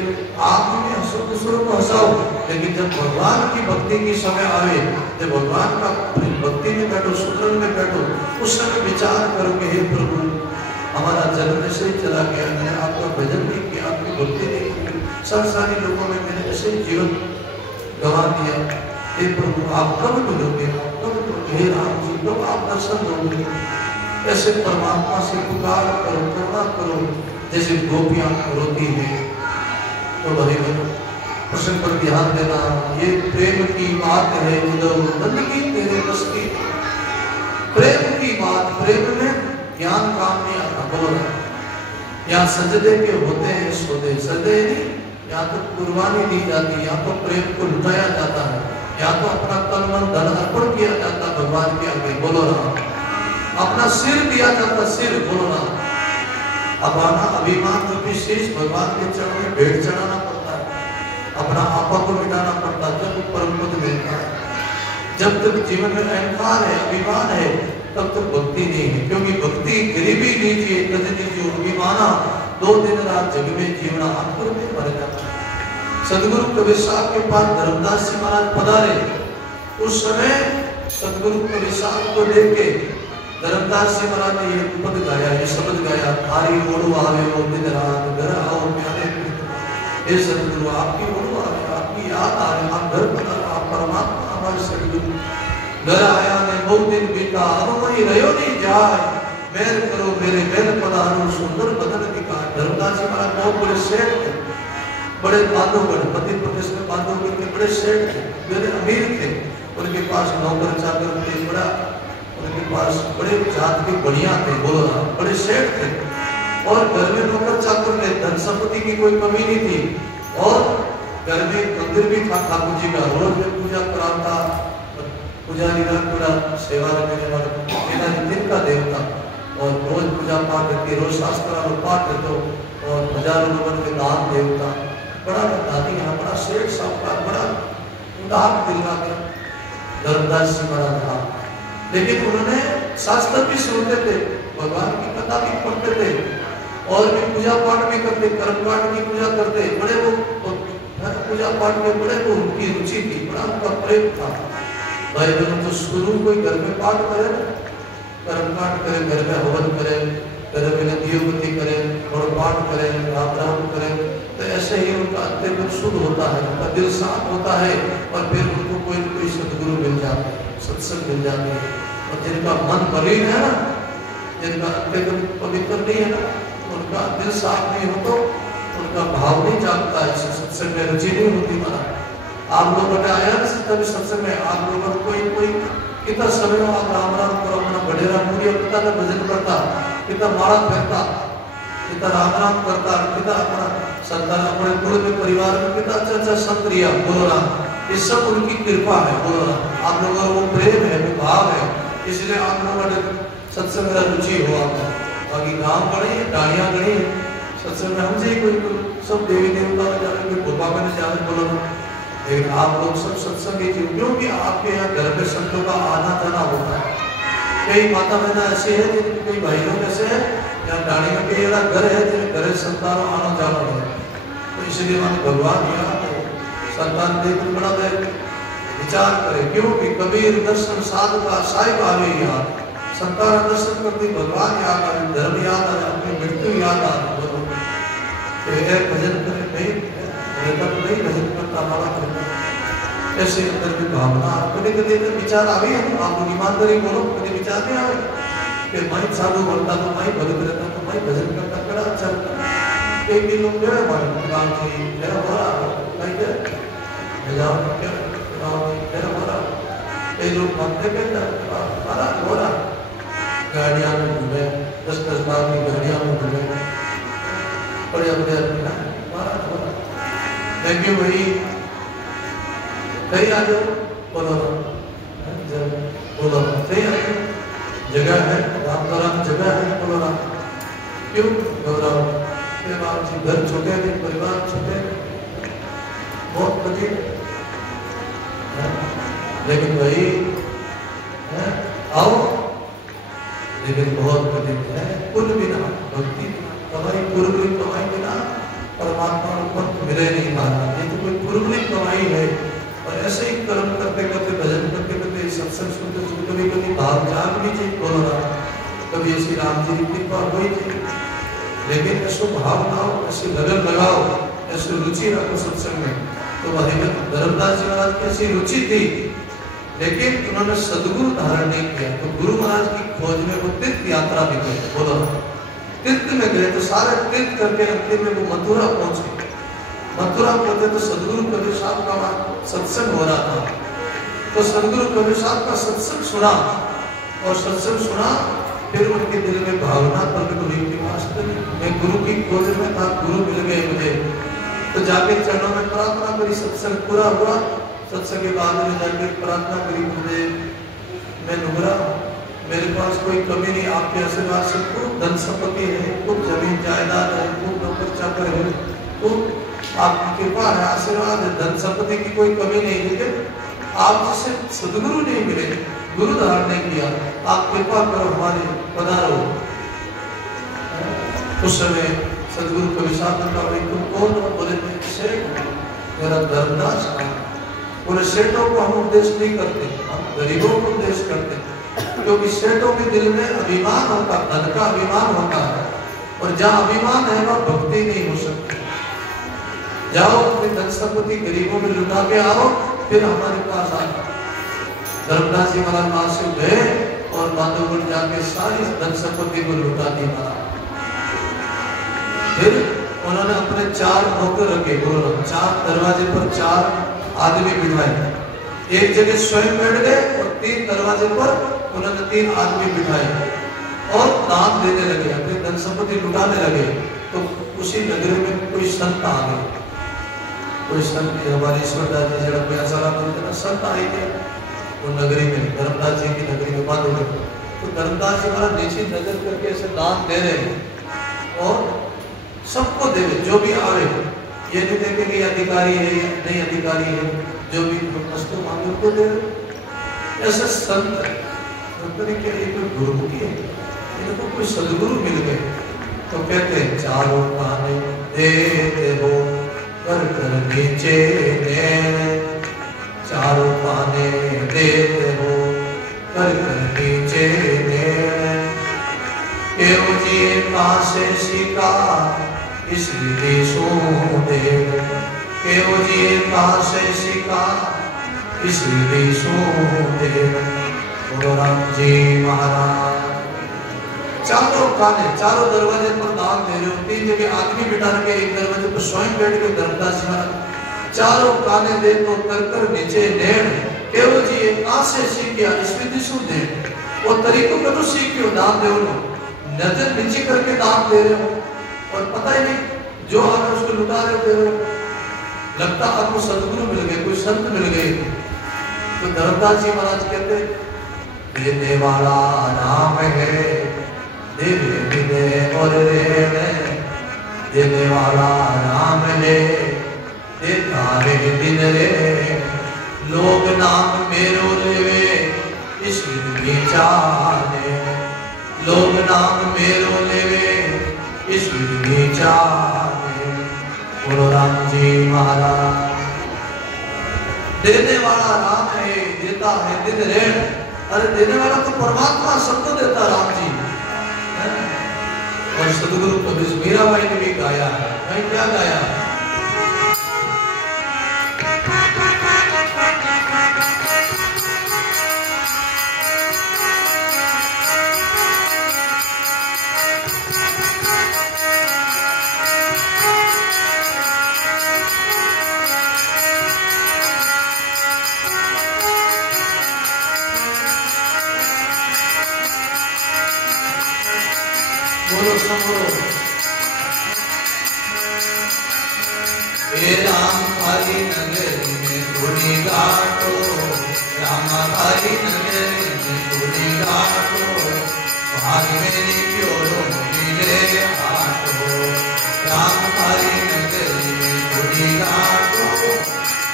आप भी हंसो दूसरों को हंसाओ लेकिन जब भगवान की भक्ति की समय आवे जब भगवान का भक्ति में बैठो सुधरन में बैठो उस समय विचार करो कि हे प्रभु हमारा जन्म ऐसे ही चला गया मैंने आपका भजन नहीं किया आपकी भक्ति नहीं की संसारी लोगों में मैंने ऐसे जीवन गवा दिया हे प्रभु आप कब मिलोगे कब हे राम जी कब आप दर्शन दोगे ऐसे परमात्मा से पुकार करो करुणा करो जैसे गोपियां रोती है तो भाई प्रश्न पर ध्यान देना ये प्रेम की बात है उद्धव नंद की तेरे बस की प्रेम की बात प्रेम में ज्ञान काम नहीं आता बोलो यहाँ सजदे के होते हैं सोते सजदे नहीं यहाँ तो कुर्बानी दी जाती यहाँ तो प्रेम को लुटाया जाता है यहाँ तो अपना तन मन धन अर्पण किया जाता भगवान के आगे बोलो ना अपना सिर दिया जाता सिर बोलो ना अपना अभिमान रूपी शीश भगवान के चरणों में भेंट चढ़ाना पड़ता है अपना आपा को मिटाना पड़ता है जब परम पद मिलता है जब तक जीवन में अहंकार है, अभिमान है, तब तक भक्ति नहीं है। क्योंकि भक्ति गरीबी लीजिए तजनी जो अभिमाना, 2 दिन रात जग में जीवना अंकुर में मर जाता है। सदगुरु कबीर साहब के पास धर्मदास जी महाराज पधारे। उस समय सदगुरु कबीर साहब को देख के धर्मदास जी महाराज ने ये पद गाया, ये शब्द गाया, थारी ओढ़ आवे वो दिन रात, घर आओ प्यारे हे सदगुरु, आपकी ओढ़ आवे, आपकी याद आवे, आप घर पधारो, आप परमात्मा हमारे सदगुरु। घर आया मैं बहुत दिन बीता, अब वही रहो नहीं जाए, मेर करो मेरे मेल पधारो, सुंदर बदन दिखा। धर्मदास जी महाराज बहुत बड़े सेठ थे, बड़े बांधवगढ़ मध्य प्रदेश में बांधवगढ़ के बड़े सेठ थे, बड़े अमीर थे। उनके पास नौकर चाकर थे, बड़ा उनके पास बड़े जात के बढ़िया थे, बोलो ना, बड़े सेठ थे। और घर में नौकर चाकर थे, धन संपत्ति की कोई कमी नहीं थी। और घर में मंदिर भी था ठाकुर जी का, रोज में पूजा कराता, पुजारी पूरा सेवा करने वाला दिन का देवता, और रोज पूजा पाठ करके रोज शास्त्र पाठ करते, और हजारों लोगों के दान देवता, बड़ा दादी यहाँ बड़ा सेठ साहब, बड़ा उदार दिल का धर्मदास जी महाराज था। लेकिन उन्होंने शास्त्र भी सुनते थे, भगवान की कथा भी पढ़ते थे, और भी पूजा पाठ भी करते, कर्म कांड की पूजा करते। बड़े वो पूजा पाठ में बड़े वो उनकी रुचि थी, बड़ा उनका प्रेम था। भाई बहनों, तो शुरू कोई घर में पाठ करे, कर्म कांड करे, घर में हवन करे, घर में नदियोगति करे, और पाठ करे, राम राम करे, तो ऐसे ही उनका अंतर्गत शुद्ध होता है, उनका दिल साफ होता है। और फिर उनको कोई न कोई सदगुरु मिल जाते हैं, सत्संग मिल जाते हैं। और जिनका मन मलिन है ना, जिनका अंतर्गत पवित्र नहीं है ना, उनका दिल साफ नहीं हो तो उनका भाव नहीं जागता है, सत्संग में रुचि नहीं होती। माना आप लोगों ने आया तभी सत्संग में आप लोगों को कोई कितना समय हो, आप राम राम करो, अपना बडेरा पूरी पिता का भजन करता, पिता माला फेरता, पिता राम राम करता, पिता अपना संतान अपने कुल में परिवार में पिता अच्छा संत रिया, बोलो ना, ये सब उनकी कृपा है। बोलो ना, आप लोगों का वो प्रेम है, वो भाव है, इसलिए आप लोगों ने सत्संग में रुचि हो। आपका बाकी गाँव गढ़ी डाड़ियाँ गढ़ी सत्संग में हमसे ही कोई सब देवी देवता जाने, कोई गोपा करने जाने, बोलो ना। लेकिन आप लोग सब सत्संग क्योंकि आपके यहाँ घर पे संतों का आना जाना होता है। कई माता बहना ऐसे है, जिनके कई भाई लोग ऐसे है, यहाँ डाणी में कई घर है जिनके घर संतानों आना जाना है। तो इसलिए मैंने भगवान यहाँ संतान देख बड़ा विचार करे, क्योंकि कबीर दर्शन साध का साहिब आवे यहाँ, संतान दर्शन करती भगवान याद आए, धर्म याद आए, अपनी मृत्यु याद आए। भजन करे नहीं भजन करता हमारा करता, ऐसे अंदर की भावना कभी कभी विचार आवे, आप लोग ईमानदारी बोलो, कभी विचार नहीं आवे कि मैं साधु बनता तो मैं भगत रहता तो मैं भजन करता, बड़ा अच्छा लगता। एक दिन लोग गए हमारे गाँव से, मेरा हो रहा मैं क्या मेरा हो रहा, ये लोग मानते हमारा हो रहा, गाड़ियाँ में घूमे, 10-10 लाख की गाड़ियाँ में घूमे, बढ़िया बढ़िया थैंक यू भाई, कहीं आ जाओ, बोलो बोलो कहीं आ जाओ, जगह है, राम राम जगह है, बोलो राम क्यों घबराओ, घर छोटे थे, परिवार छोटे, बहुत कठिन, लेकिन भाई आओ, लेकिन बहुत कठिन है। कुल बिना भक्ति कमाई, पूर्वी कमाई बिना परमात्मा को मिले नहीं पाता, ये तो कोई पूर्वी कमाई है। और ऐसे ही कर्म करते करते, भजन करते करते, सत्संग सुनते सुनते कभी कभी भाव जाग भी चाहिए, बोलो ना, कभी ऐसी राम जी की कृपा हुई थी। लेकिन ऐसे भाव लाओ, ऐसे लगन लगाओ, ऐसे रुचि रखो सत्संग में। तो भाई धर्मदास जी महाराज की ऐसी रुचि थी, लेकिन उन्होंने सदगुरु धारण नहीं किया। तो गुरु महाराज की खोज में वो तीर्थ यात्रा भी गए, बोलो तीर्थ में गए, तो सारे तीर्थ करके अंतिम में वो मथुरा पहुंचे। मथुरा पहुंचे तो सदगुरु कबीर साहब का सत्संग हो रहा था, तो सदगुरु कबीर साहब का सत्संग सुना, और सत्संग सुना, फिर उनके दिल में भावना प्रकट हुई कि मास्टर मैं गुरु की खोज में था, गुरु मिल गए मुझे। तो जाके चरणों में प्रार्थना करी, सत्संग पूरा हुआ। सत्संग के बाद में जाके प्रार्थना करी, मुझे मैं नुगरा, मेरे पास कोई कमी नहीं, आपके आशीर्वाद से खूब धन संपत्ति है, खूब जमीन जायदाद है, खूब नौकर चाकर है, खूब आपकी कृपा है, आशीर्वाद है, धन संपत्ति की कोई कमी नहीं, लेकिन आप जिसे सदगुरु नहीं मिले, गुरु धारण नहीं किया, आप कृपा करो हमारे पधारो। उस समय सदगुरु को विचार करना, तुम कौन हो? बोले सेठ, मेरा धर्मदास का। बोले सेठों को हम उपदेश नहीं करते, हम गरीबों को उपदेश करते, क्योंकि सेठों के दिल में अभिमान होता, धन का अभिमान होता है, और जहाँ अभिमान है वहाँ भक्ति नहीं हो सकती। जाओ अपनी धन संपत्ति गरीबों में लुटा के आओ, फिर हमारे पास आओ। धर्मदास जी महाराज वहां से गए और माधवगढ़ जाके सारी धन संपत्ति को लुटा दी महाराज। फिर उन्होंने अपने 4 नौकर रखे, बोलो 4 दरवाजे पर 4 आदमी बिठाए, एक जगह स्वयं बैठ गए और 3 दरवाजे पर उन्होंने 3 आदमी बिठाए और दान देने लगे, अपनी धन संपत्ति लुटाने लगे। तो उसी नगरी में कोई संत आ गए, कोई संत, हमारे ईश्वरदास जी जरा कोई आसारा बोलते ना, संत आए थे वो नगरी में, धर्मदास जी की नगरी में माधवगढ़। तो धर्मदास जी हमारा नीचे नजर करके ऐसे दान दे रहे हैं और सबको दे, जो भी आवे, ये नहीं देखे कि अधिकारी है या नहीं अधिकारी है, जो भी वस्तु मांगे उनको दे। ऐसे संत के लिए कोई गुरुमुखी है, इनको कोई सदगुरु मिल गए तो कहते हैं चारों काने देते हो कर कर नीचे नैन, चारों काने देते हो कर कर नीचे नैन, केव जी पासे सीखा इस विदेशों देव, केव जी पासे सीखा इस विदेशों देव। बोलो राम जी महाराज। चारों काने, चारों दरवाजे पर दान दे रहे हो, 3 जगह आदमी बिठा के एक दरवाजे पर स्वयं बैठ के धर्मदास महाराज चारों काने दे तो कर कर नीचे नेण, केव जी पासे सीखा इस विदेशों देव। वो तरीकों को तो सीखियो, दान दे लो, नजर नीचे करके दान दे रहे हो और पता ही नहीं जो आप उसको लुटा रहे हो, लगता आपको सदगुरु मिल गए, कोई संत मिल गए। तो धर्मदास जी महाराज कहते देने वाला नाम है, देवे बिने और रे, देने वाला नाम है, देता रे बिन रे, लोग नाम मेरो लेवे इस विचारे, लोग नाम मेरो लेवे इस विचारे। बोलो राम जी महाराज। देने वाला राम है, देता है दिन रेण। अरे देने वाला तो परमात्मा सबको देता राम जी। और सदगुरु कबीर मीराबाई ने भी गाया है, भाई क्या गाया? राम हरि नगर में थोड़ी घाटो, राम हरि नगर में थोड़ी घाटो, भाग मेरी प्योरो मिले हाटो, राम हरि नगर में थोड़ी घाटो,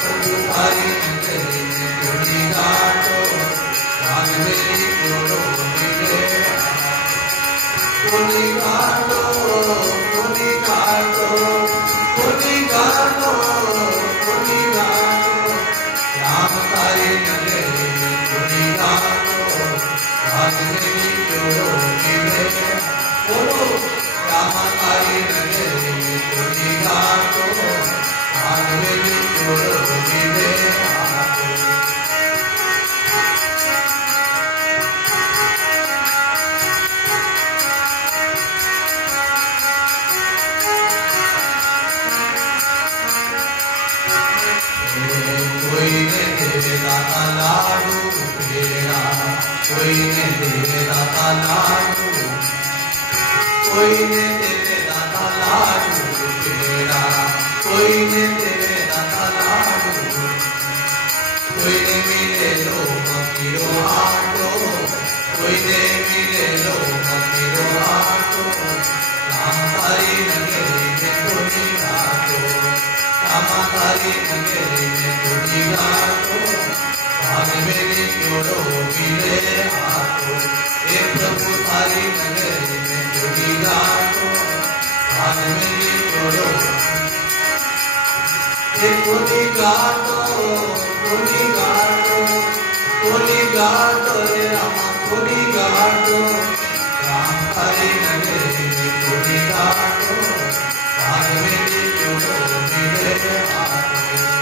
प्रभु हरि नगर में थोड़ी घाटो, भाग मेरी प्योरो मिले थोड़ी घाटो, थोड़ी घाटो, थोड़ी घाटो, थोड़ी घाटो, राम हरि नगर में थोड़ी घाटो, भाग मेरी प्योरो मिले। बोलो राम हरि नगर में थोड़ी घाटो, भाग मेरी प्योरो मिले। लाडू तेरा कोई ने तेरे दाता लाडू, कोई ने तेरे दाता लाडू तेरा, कोई ने तेरे दाता लाडू, कोई ने मिले लो मकीरो हाटो, कोई ने मिले लो मकीरो हाटो, राम हरि नगर में थोड़ी घाटो, राम हरि नगर में थोड़ी घाटो, कोनी गातो रे रामा कोनी गातो राम हरि नगरी में कोनी गातो भाग में जोड़ो मिले हाथों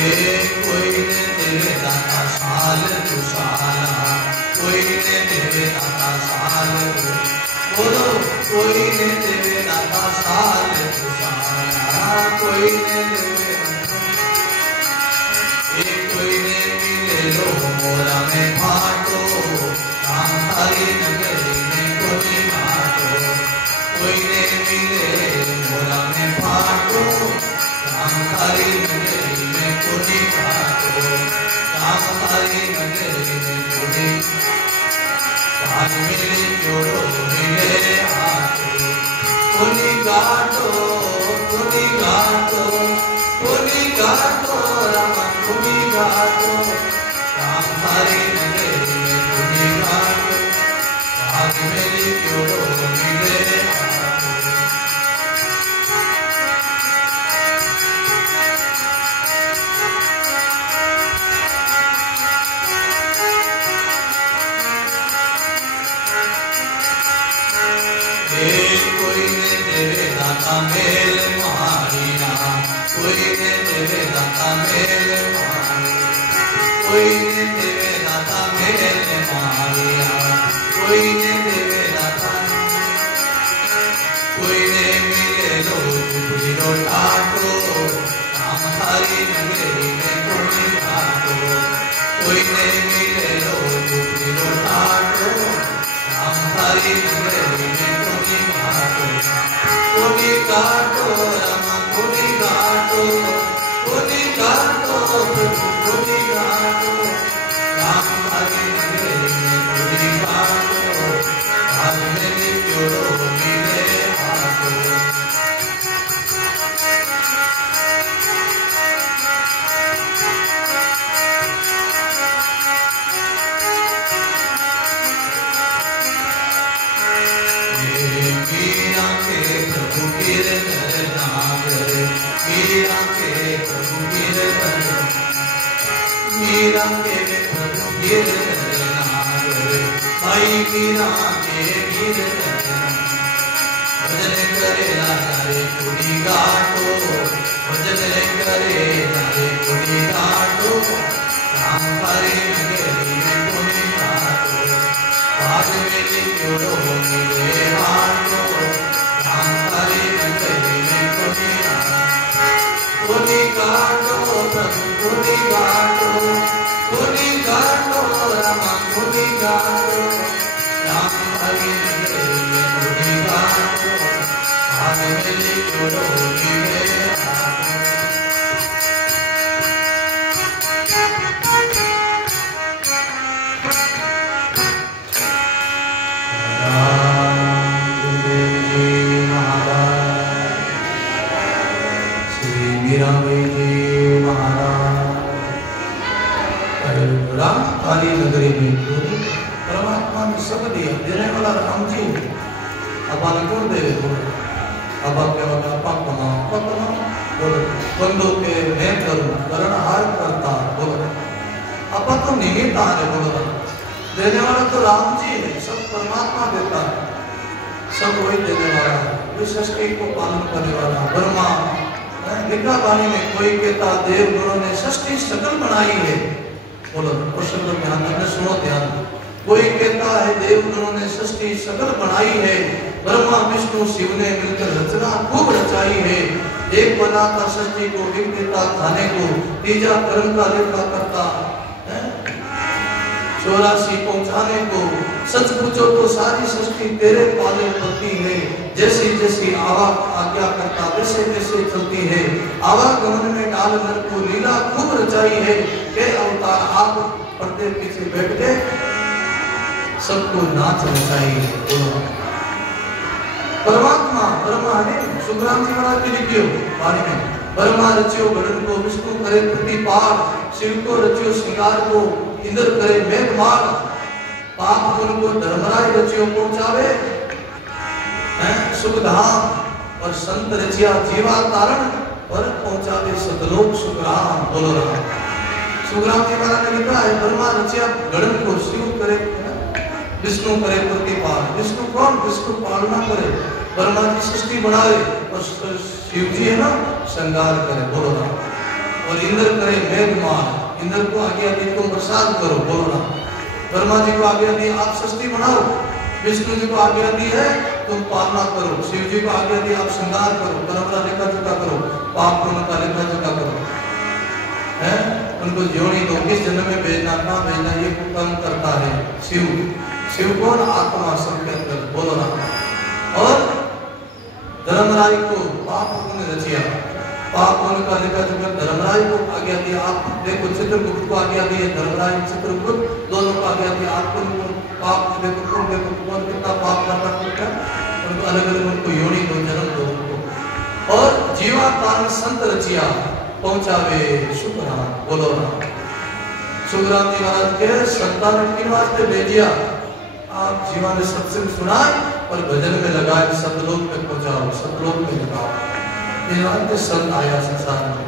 कोई ने तेरे दाता साल तुसाला कोई ने तेरे दाता साल बोलो कोई ने तेरे दाता साल तुसाला कोई ने तेरे कोई ने मिले लो मोरा में फाटो राम हरि नगरी में कोई बाटो कोई ने मिले मोरा में फाटो राम हरि नगरी में कोई बाटो राम हरि नगरी में कोई भाग मिले जोड़ो मिले हाथों कोनी गाटो राम कोनी गाटो राम हरि नगरी में कोनी गाटो भाग मिले जोड़ो मिले हाथों कोई ने तेरे दाता मेल मारिया कोई ने तेरे दाता मेल मारिया कोई ने तेरे दाता मेल मारिया कोई ने तेरे दाता कोई ने मिले लो झुपड़ी लो टाटो राम हरि नगरी में कोई बाटो कोई ने मिले लो झुपड़ी लो टाटो राम हरि नगरी में कोई बाटो कोनी गाटो राम कोनी गाटो प्रभु कोनी गाटो राम हरि नगरी में कोनी गाटो भाग मिले जोड़ो मिले हाथों मीरा के प्रभु गिरधर नागर मीरा के प्रभु गिरधर नागर भाई मीरा के गिरधर भजन करे लारे कोनी गाटो भजन करे लारे कोनी गाटो राम हरि नगरी में कोनी गाटो भाग मिले जोड़ो मिले हाथों राम हरि नगरी में कोनी गाटो प्रभु कोनी गाटो राम कोनी गाटो राम हरि नगरी में कोनी गाटो भाग मिले जोड़ो मिले हाथों काली नगरी में परमात्मा ने सब दिया देने वाला राम जी अपन को दे अब क्या होगा पपना बोलो बंदो के मैं करूं करणहार करता बोलो अब तो निमित्त है बोलो देने वाला तो राम जी है सब परमात्मा देता है सब वही देने वाला है सृष्टि को पालन करने वाला ब्रह्मा गीता वाणी में कोई कहता देव गुरु ने सृष्टि सकल बनाई है बोलो प्रश्न को ध्यान देना सुनो ध्यान कोई कहता है देव गुरु ने सृष्टि सकल बनाई है ब्रह्मा विष्णु शिव ने मिलकर रचना खूब रचाई है एक बनाता सृष्टि को एक देता खाने को तीजा कर्म का लेखा करता 84 पहुंचाने को सच पूछो तो सारी सृष्टि तेरे पाले पड़ती है जैसी जैसी आज्ञा करता वैसे वैसे चलती है आवागमन में डाल नर को लीला खूब रचाई है के अवतार आप पर्दे पीछे बैठ के सबको नाच नचाई है परमात्मा ब्रह्मा ने सुखराम जी महाराज की लिखियो वाणी में ब्रह्मा रचियो गणन को, विष्णु करे प्रतिपाल, शिव को रचियो श्रृंगार को, इंद्र करे मेघमाल, पाप पुण्य को धर्मराय रचियो पहुंचावे सुखधाम, और संत रचिया जीवा तारण पर पहुंचावे सतलोक सुखराम। बोलो राम। सुखराम जी महाराज ने लिखा है ब्रह्मा रचिया गणन को, शिव करे, विष्णु करे प्रतिपाल। विष्णु कौन? विष्णु पालना करे, ब्रह्मा जी सृष्टि बनाए, और शिव जी है ना श्रृंगार करे। बोलो राम। और इंद्र करे मेघमाल, इंद्र को आज्ञा दी तुम प्रसाद करो। बोलो राम। ब्रह्मा जी को आज्ञा दी आप सृष्टि बनाओ, विष्णु जी को आज्ञा दी है तुम पालना करो, शिव जी को आज्ञा दी आप श्रृंगार करो, परंपरा लेखा जोखा करो, पाप पुण्य का लेखा जोखा करो, है उनको जोड़ी दो, किस जन्म में भेजना कहाँ भेजना ये कम करता है शिव। शिव कौन? आत्मा सबके अंदर। बोलो ना। और धर्मराय को पाप पुण्य रचिया, पाप पुण्य का लेखा जोखा धर्मराय को आज्ञा दिया। आप देखो चित्रगुप्त को आज्ञा दी है, धर्मराय चित्रगुप्त दोनों को आज्ञा दिया। आपको पाप देखो, तुम देखो कौन कितना पाप करता है, उनको अलग अलग उनको योनि दो, जन्म दो उनको। और जीवा कारण संत रचिया पहुंचावे सुखराम। बोलो राम। सुखराम जी महाराज के संतान के वास्ते भेजिया, आप जीवा ने सत्संग सुनाए और भजन में लगाए, सतलोक में पहुंचाओ, सतलोक में लगाओ। ये संत आया संसार में,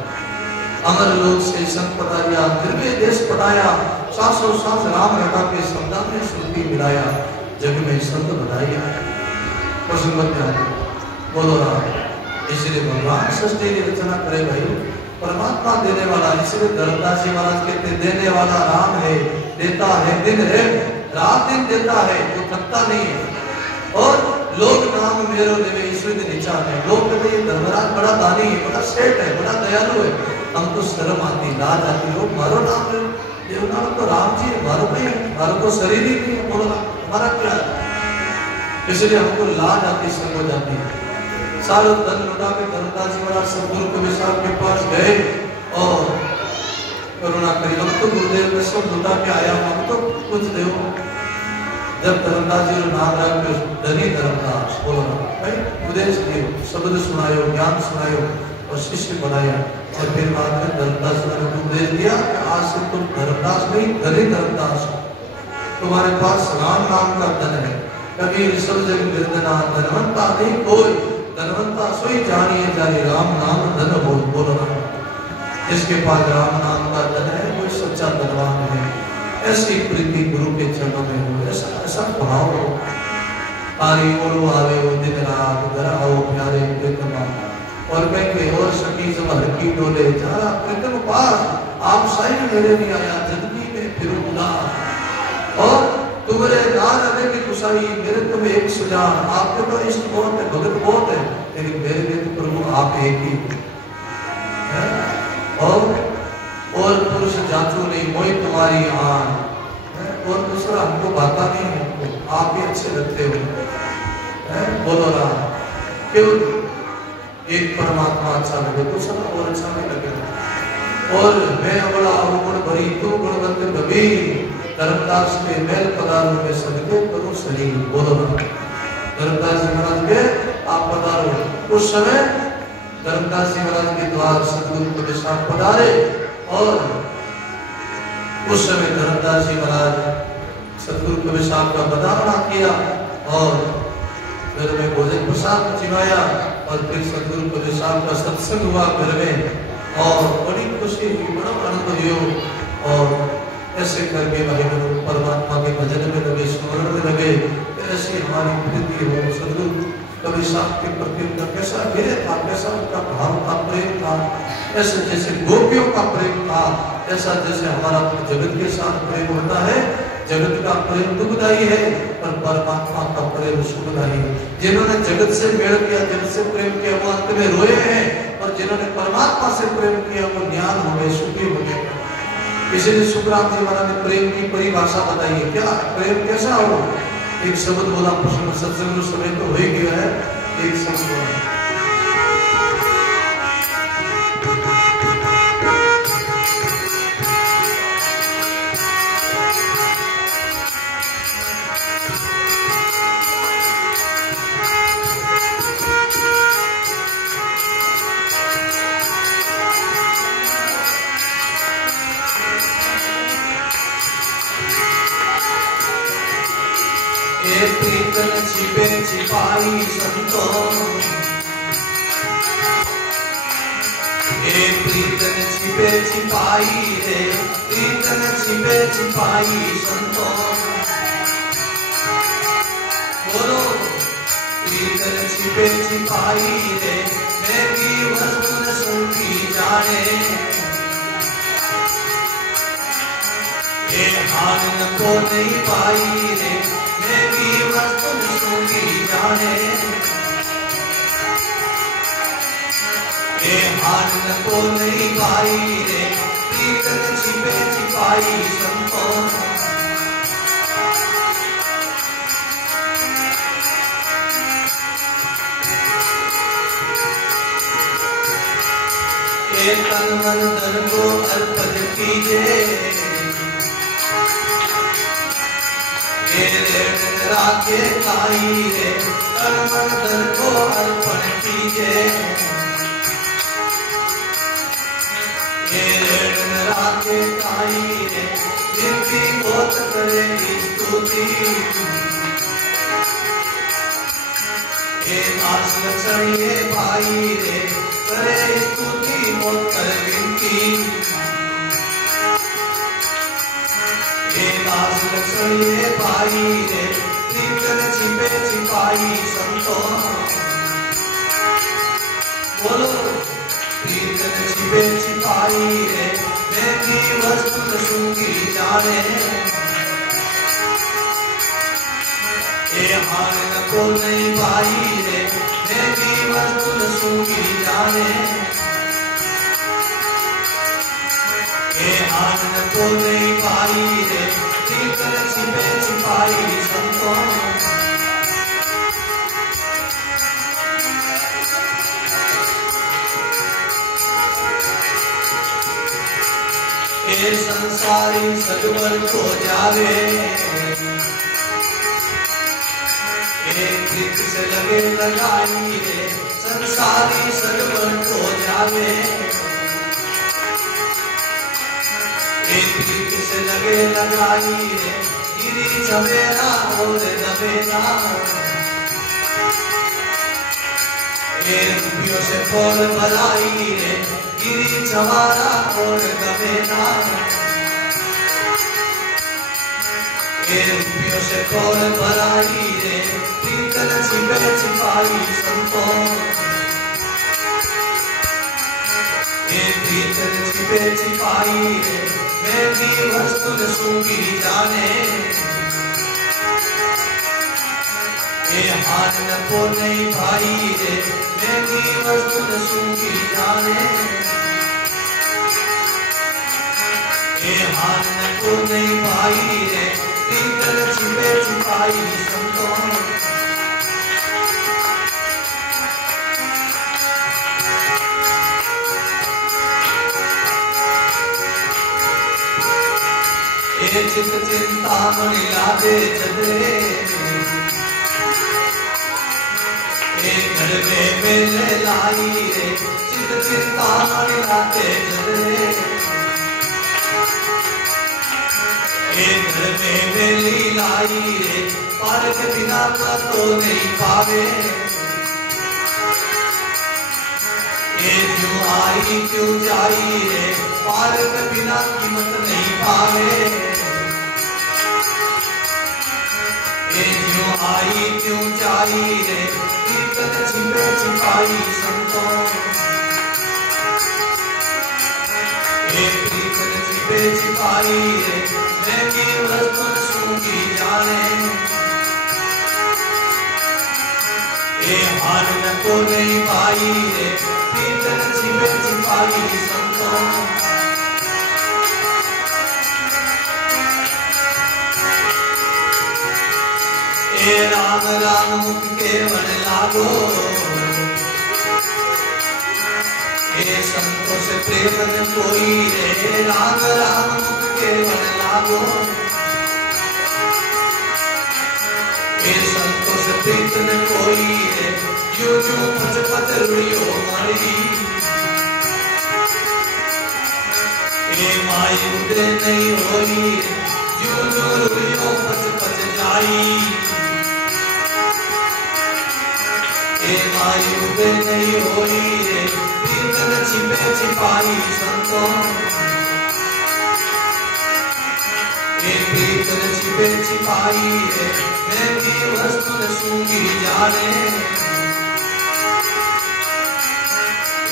अमर लोक से संत पधारिया, निर्भय देश पटाया, सासों सास राम रखा के शब्दा में श्रुति मिलाया, जग में संत बढ़ाया। प्रसंग बोलो राम। इसलिए भगवान सृष्टि की रचना करे भाई, परमात्मा देने वाला। इसलिए धर्मदास जी महाराज कहते देने वाला राम है, देता है दिन है, रात दिन देता है, तो थकता नहीं है। और लोग नाम मेरो देवे ईश्वर के नीचा है। लोग कहते ये धर्मराज बड़ा दानी है, बड़ा सेठ है, बड़ा दयालु है, हम तो शर्म आती, लाज आती, लोग मारो नाम ले, ये नाम तो राम जी है, मारो नहीं है, मारो तो शरीर ही नहीं है, बोलो हमारा क्या है। इसलिए हमको लाज आती, संग हो जाती है। सारा धन लुटा के धर्मदास जी महाराज सदगुरु कबीर साहब के पास गए और करुणा करी, हम तो गुरुदेव ने सब लुटा के आया, हम तो कुछ दो। जब धर्मदास जी नाम रख धनी धर्मदास बोलो भाई, उपदेश दियो, शब्द सुनायो, ज्ञान सुनायो और शिष्य बनाया। और फिर बाद में धर्मदास ने उपदेश दिया कि आज से तुम धर्मदास नहीं धनी धर्मदास हो, तुम्हारे पास राम नाम का धन है। कबीर सब जग निर्धना, धनवंता नहीं कोई, धनवंता सोई जानिए जाने, राम नाम धन हो। बोलो राम। जिसके पास राम नाम का धन है वो सच्चा धनवान है। ऐसी प्रीति गुरु के चरणों में हो, ऐसा ऐसा भाव हो। आरी ओलो आवे वो दिन रात, घर आओ प्यारे प्रीतमा, और मैं के और सखी सब हर की डोले, जरा प्रीतम पास आप साई मेरे नहीं आया, जिंदगी में फिर उदास। और तुम्हारे नाम रहे की कुशाई, मेरे तुम्हें एक सुजान, आपके तो इष्ट बहुत है, भगत बहुत है, लेकिन मेरे लिए तो प्रभु आप एक ही है। और पुरुष जाचू नहीं मोई तुम्हारी आन, और दूसरा हमको भाता नहीं है, आप भी अच्छे लगते हो। बोलो राम। क्यों? एक परमात्मा अच्छा लगे, दूसरा और अच्छा नहीं लगेगा। और मैं बड़ा गुण भरी तू गुणवंत कबीर, धर्मदास के मेल पदारों में सदके करो शरीर। बोलो राम। धर्मदास जी महाराज के आप पधारो। उस समय धर्मदास जी महाराज के द्वार सदगुरु कबीर साहब पधारे, और उस समय धर्मदास जी महाराज सदगुरु कबीर साहब का पधारना किया और घर में भोजन प्रसाद चिवाया, और फिर सदगुरु कबीर साहब का सत्संग हुआ घर में, और बड़ी खुशी हुई, बड़ा आनंद हुआ। और ऐसे करके भाई परमात्मा के भजन में लगे, स्मरण में लगे। ऐसी हमारी प्रीति हो सदगुरु कबीर साहब के प्रति उनका कैसा हृदय था, कैसा उनका भाव था, प्रेम था। ऐसे जैसे गोपियों का प्रेम था, ऐसा जैसे हमारा जगत के साथ प्रेम होता है। जगत का प्रेम दुखदायी है, पर परमात्मा का प्रेम सुखदायी है। जिन्होंने जगत से मेल किया, जगत से प्रेम किया, वो अंत में रोए हैं, और जिन्होंने परमात्मा से प्रेम किया वो ज्ञान हो गए, सुखी हो गए। इसलिए सुखराम जी महाराज ने प्रेम की परिभाषा बताई है। क्या प्रेम कैसा हो? एक शब्द बोला, प्रश्न सत्संग समय तो हो ही गया है, एक शब्द बोला। ये प्रीतन छिपे छिपाई संतों, ये प्रीतन छिपे छिपाई रे, प्रीतन छिपे छिपाई संतों। बोलो प्रीतन छिपे छिपाई रे, मेरी वस्तु न सूखी जाने, ये हान को नहीं पाई रे, मेरी वस्तु न सूखी जाने, ये हान को नहीं पाई रे, प्रीतन छिपे छिपाई संतों। ये तन मन धन को अर्पण कीजिए, ये ऋण करा के खाई रे, तन मन धन को अर्पण कीजिए, ये ऋण करा के खाई रे, जिनकी बहुत करेगी स्तुति, ये दास लक्षण ये भाई रे, करे स्तुति बहुत कर विनती, ये दास लक्षण ये भाई रे, प्रीतन छिपे छिपाई संतों। बोलो प्रीतन छिपे छिपाई रे, मेरी वस्तु न सूखी जाने, ये हान को नहीं पाई रे, मेरी वस्तु न सूखी जाने, ये हान को नहीं पाई रे, प्रीतन छिपे छिपाई संतों। ये संसारी सजवर को जावे, ये प्रीत से लगे लगाई रे, संसारी सजवर को जावे, ये प्रीत से लगे लगाई रे, गिरी झमेला और दबेला, ये रुपयों से खोल भलाई रे, गिरी झमारा और दबेला, ये रुपयों से खोल भलाई रे, प्रीतन छिपे छिपाई संतों। ये प्रीतन छिपे छिपाई रे, मेरी वस्तु न सूखी जाने, ये हान को नहीं भाई रे, मेरी वस्तु न सूखी जाने, ये हान को नहीं भाई रे, प्रीतन छिपे छिपाई संतों। ये चित चिंता मणि लागे चले, ये घर में मेले लाई रे, चित चिंता मणि लागे चले, ये घर में मेली लाई रे, पार के बिना तो नहीं पावे, ये क्यों आई क्यों जाई रे, पार के बिना कीमत नहीं पावे, ये क्यों आई क्यों जाई रे, प्रीतन छिपे छिपाई संतों। ये प्रीतन छिपे छिपाई रे, मेरी वस्तु न सूखी जाने, ये हान को नहीं पाई रे, प्रीतन छिपे छिपाई संतों। ये राम राम मुख केवल लागो, ये संतों से प्रेम न कोई रे, राम राम मुख केवल लागो, ये संतों से प्रीत न कोई रे, यूं यूं पच पच रुड़ियो मारी, ये माई उदय नहीं होई, यूं यूं रुड़ियो पच पच जाई, होई रे प्रीतम छिपे छिपाई संतों ये प्रीतम छिपे छिपाई रे महंगी वस्तु न सूंघी जाने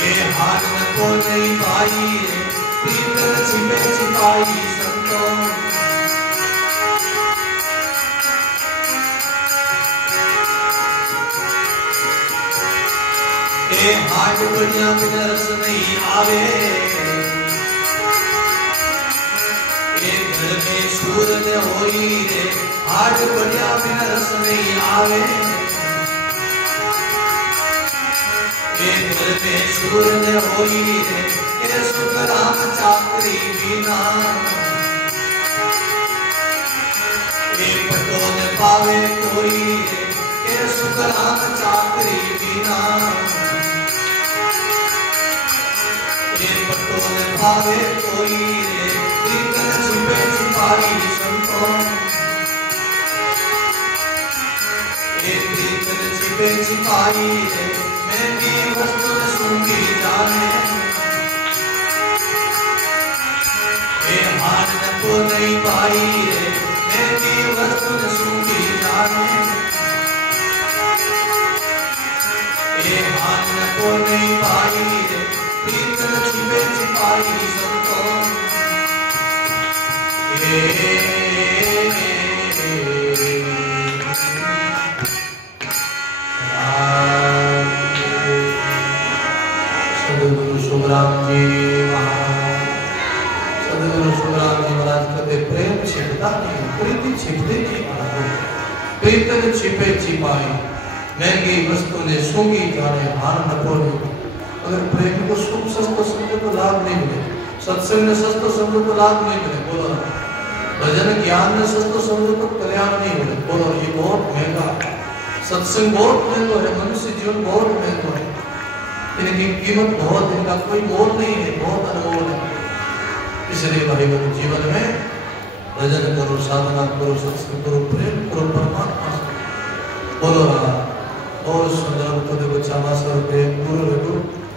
ये हार न को नहीं पाई रे प्रीतम छिपे छिपाई संतों ये हाट बढ़िया बिना रस नहीं आवे ये घर में सूरज होई रे हाट बढ़िया बिना रस नहीं आवे ये घर में सूरज होई रे ये सुख राम चाकरी बिना ये पटो न पावे कोई रे ये सुख राम चाकरी बिना भावे कोई रे प्रीतम छिपे छिपाई संतों ये प्रीतम छिपे छिपाई रे महंगी वस्तु न सूंघी जाने ये हार न को नहीं पाई रे महंगी वस्तु न सूंघी जाने ये हार न को नहीं पाई रे प्रीतम छिपे छिपाई संतों सदगुरु शुभराम जी महाराज सदगुरु शुभराम जी महाराज कहते प्रेम छिपता नहीं प्रीति छिपते नहीं महाराज प्रीतम छिपे छिपाई महंगी वस्तु ने सूंघी जाने हार न को नहीं अगर प्रेम को सुख सस्ता समझो तो लाभ नहीं मिले सत्संग ने सस्ता समझो तो लाभ नहीं मिले बोलो भजन ज्ञान ने सस्ता समझो तो कल्याण नहीं मिले बोलो ये बहुत महंगा सत्संग बहुत महंगा है मनुष्य जीवन बहुत महंगा है इनकी कीमत बहुत इनका कोई मोल नहीं है बहुत अनमोल है इसलिए भाई बहन जीवन में भजन करो साधना करो सत्संग करो प्रेम करो परमात्मा से बोलो और सुंदर तो देखो चामासर प्रेम गुरु रघु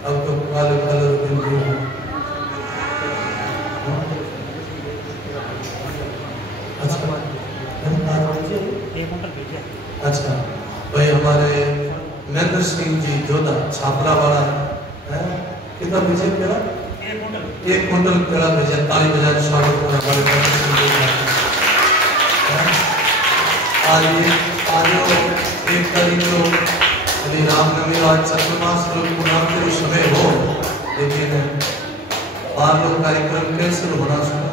अब तो काले काले दिन गुरु अच्छा भाई हमारे नरेंद्र सिंह जी जोधा छापरा वाला है कितना विजय मेरा 1 कुंटल केला विजय ताली बजाए स्वागत करो हमारे नरेंद्र सिंह आज 1 तारीख को यदि रामनवमी आज चतुर्मास पूर्णांति समय हो लेकिन बार लोग कार्यक्रम कैंसिल होना सुना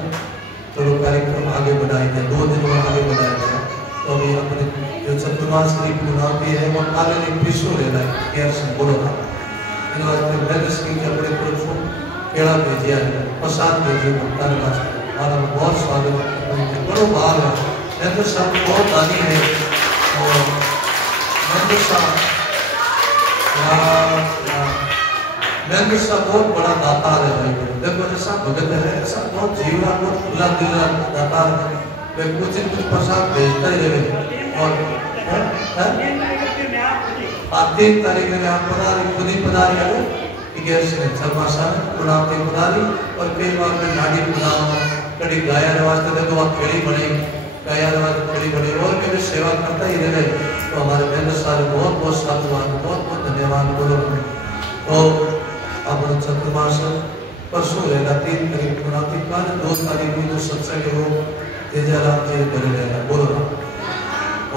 तो लोग कार्यक्रम आगे बढ़ाए गए 2 दिन में आगे बढ़ाया गया तो अभी अपने जो चतुर्मास की पूर्णांति है वो काले दिन पिछू ले रहा है केयर से बोलो ना इन वास्ते नरेंद्र सिंह जी अपने तरफ से केड़ा भेजिया है प्रसाद भेजिए धन्यवाद हमारा बहुत स्वागत बड़ो भाव है नरेंद्र साहब बहुत दानी है और नरेंद्र साहब बहुत बड़ा दातार है भाई देखो ऐसा भगत है ऐसा बहुत जीवना बहुत खुला दिल दातार है वे कुछ दिन कुछ प्रसाद भेजता ही रहे और 3 तारीख में आप पधारी खुद ही पधारी है पधारी और कई बार में नाड़ी कड़ी गाया रवाज तो देखो आप खेड़ी बने गाया रवाज खेड़ी बने और भी सेवा करता ही रहे तो हमारे मेहनत सारे बहुत बहुत साधुवाद बहुत बहुत धन्यवाद बोलो तो अपना चतुर्मास परसों रहेगा 3 तारीख पूर्णांति कल 2 तारीख को जो सत्संग हो तेजाराम जी कर रहेगा बोलो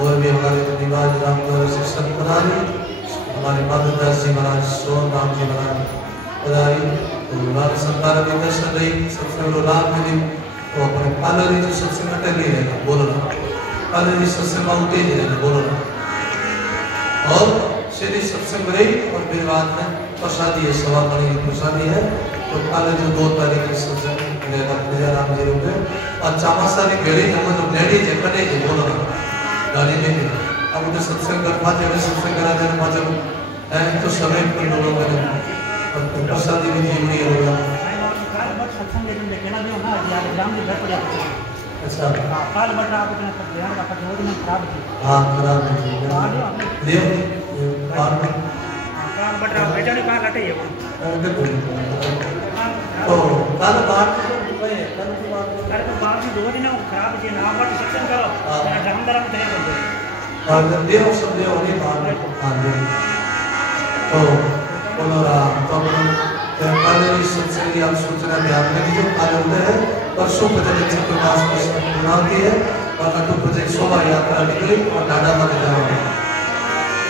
और भी हमारे निवाज रामनगर शिक्षक पधारी हमारे माधवदास जी महाराज सोहन राम जी महाराज पधारी तो हमारे संतान के दर्शन रही सत्संग लाभ मिली तो अपने पालरी जो सत्संग अटक ही रहेगा बोलो पालरी सत्संग में तेज रहेगा बोलो और श्री सत्संग रही और फिर बाद में प्रसादी है सवा कड़ी प्रसादी है तो कल जो 2 तारीख की सत्संग रहेगा तेजाराम जी रुपए और चामासा की भेड़ी हम तो भेड़ी जे कटे जे बोलो गाड़ी में अब तो सत्संग कर पाजे में सत्संग करा देने पाजे है तो समय पर लोगों में और प्रसादी भी जीवनी होगा सत्संग लेकिन कहना भी होना यार राम जी घर पड़ा अच्छा काल बट रहा आपने ध्यान रखा 2 दिन खराब थी हां खराब है ले बार में बट बेटा ने कहा लटे है तो कल बात अरे तो बात भी 2 दिन खराब है ना बट सत्संग करो धर्म धर्म थे बोलते और देव सब देव नहीं मान आते तो बोलो राम तो कल इस सत्संग की आप सूचना ध्यान में जो कल होते हैं परसों पचन प्रकाश की पूर्ण होती है और अटूट पचन शोभा यात्रा निकली और डाडा मत जाओ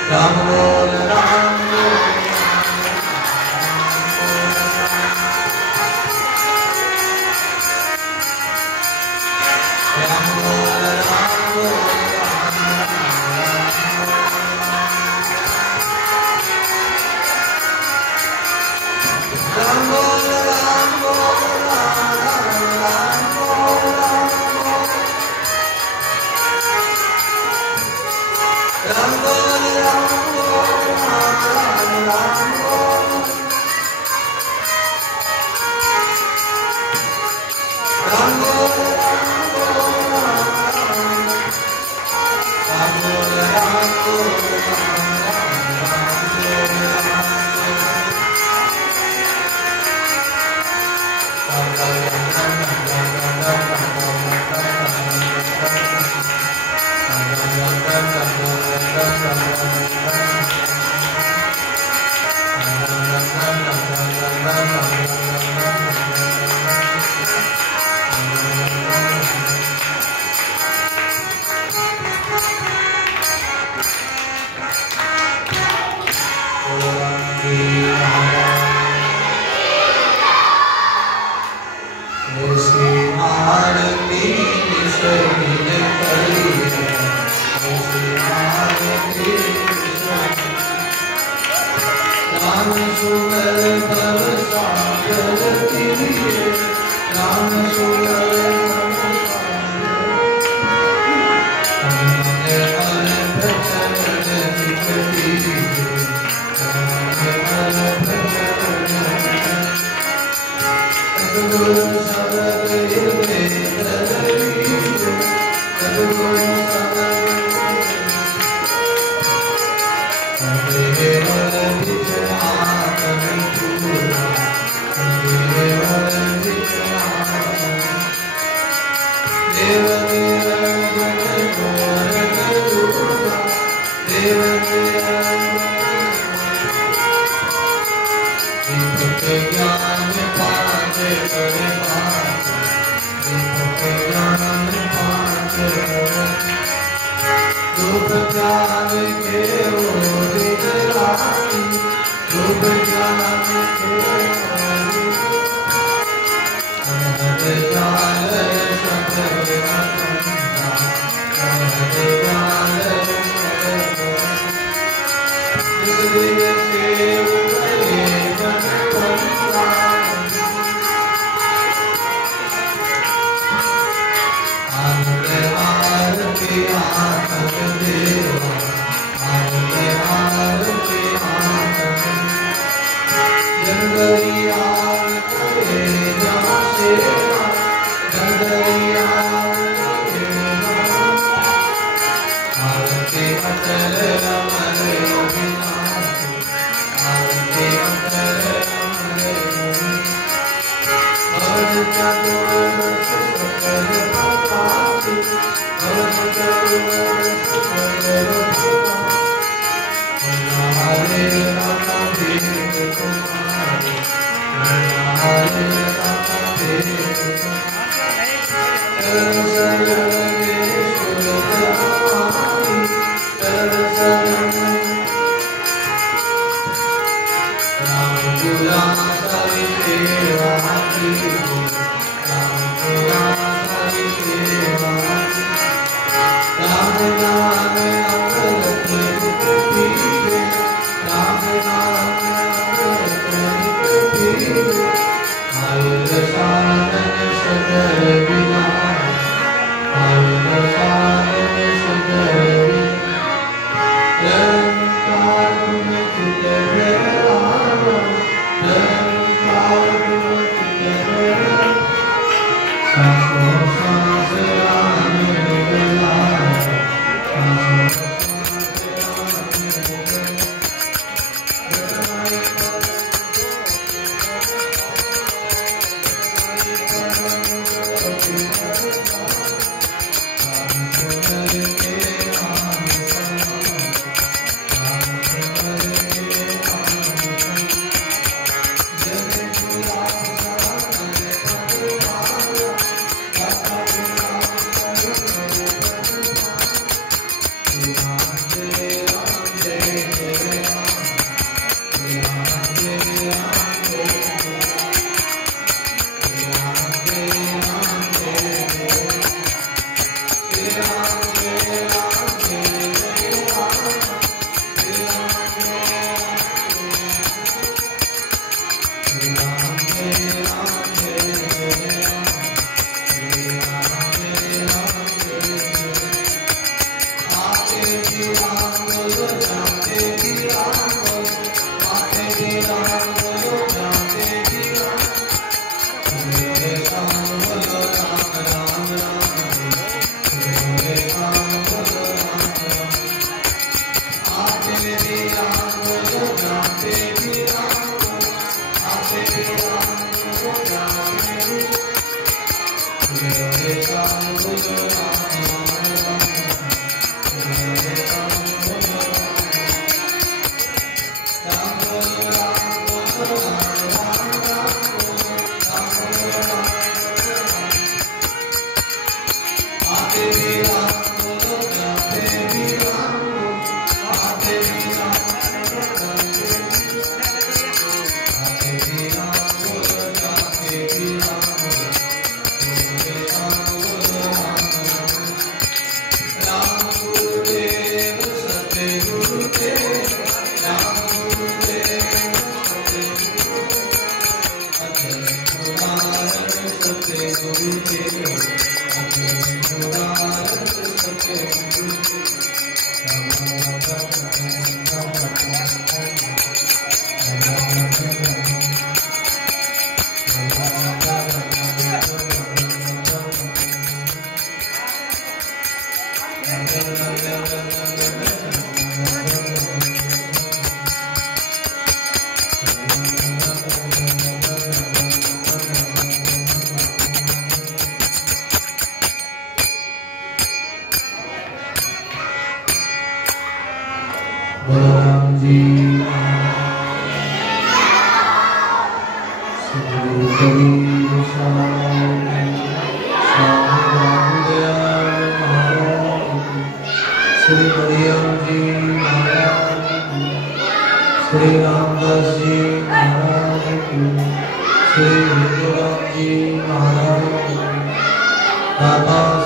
राम बोल Ram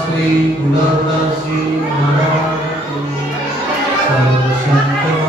Shri Guru Dashi Maharaj Ki, Sarva Shankar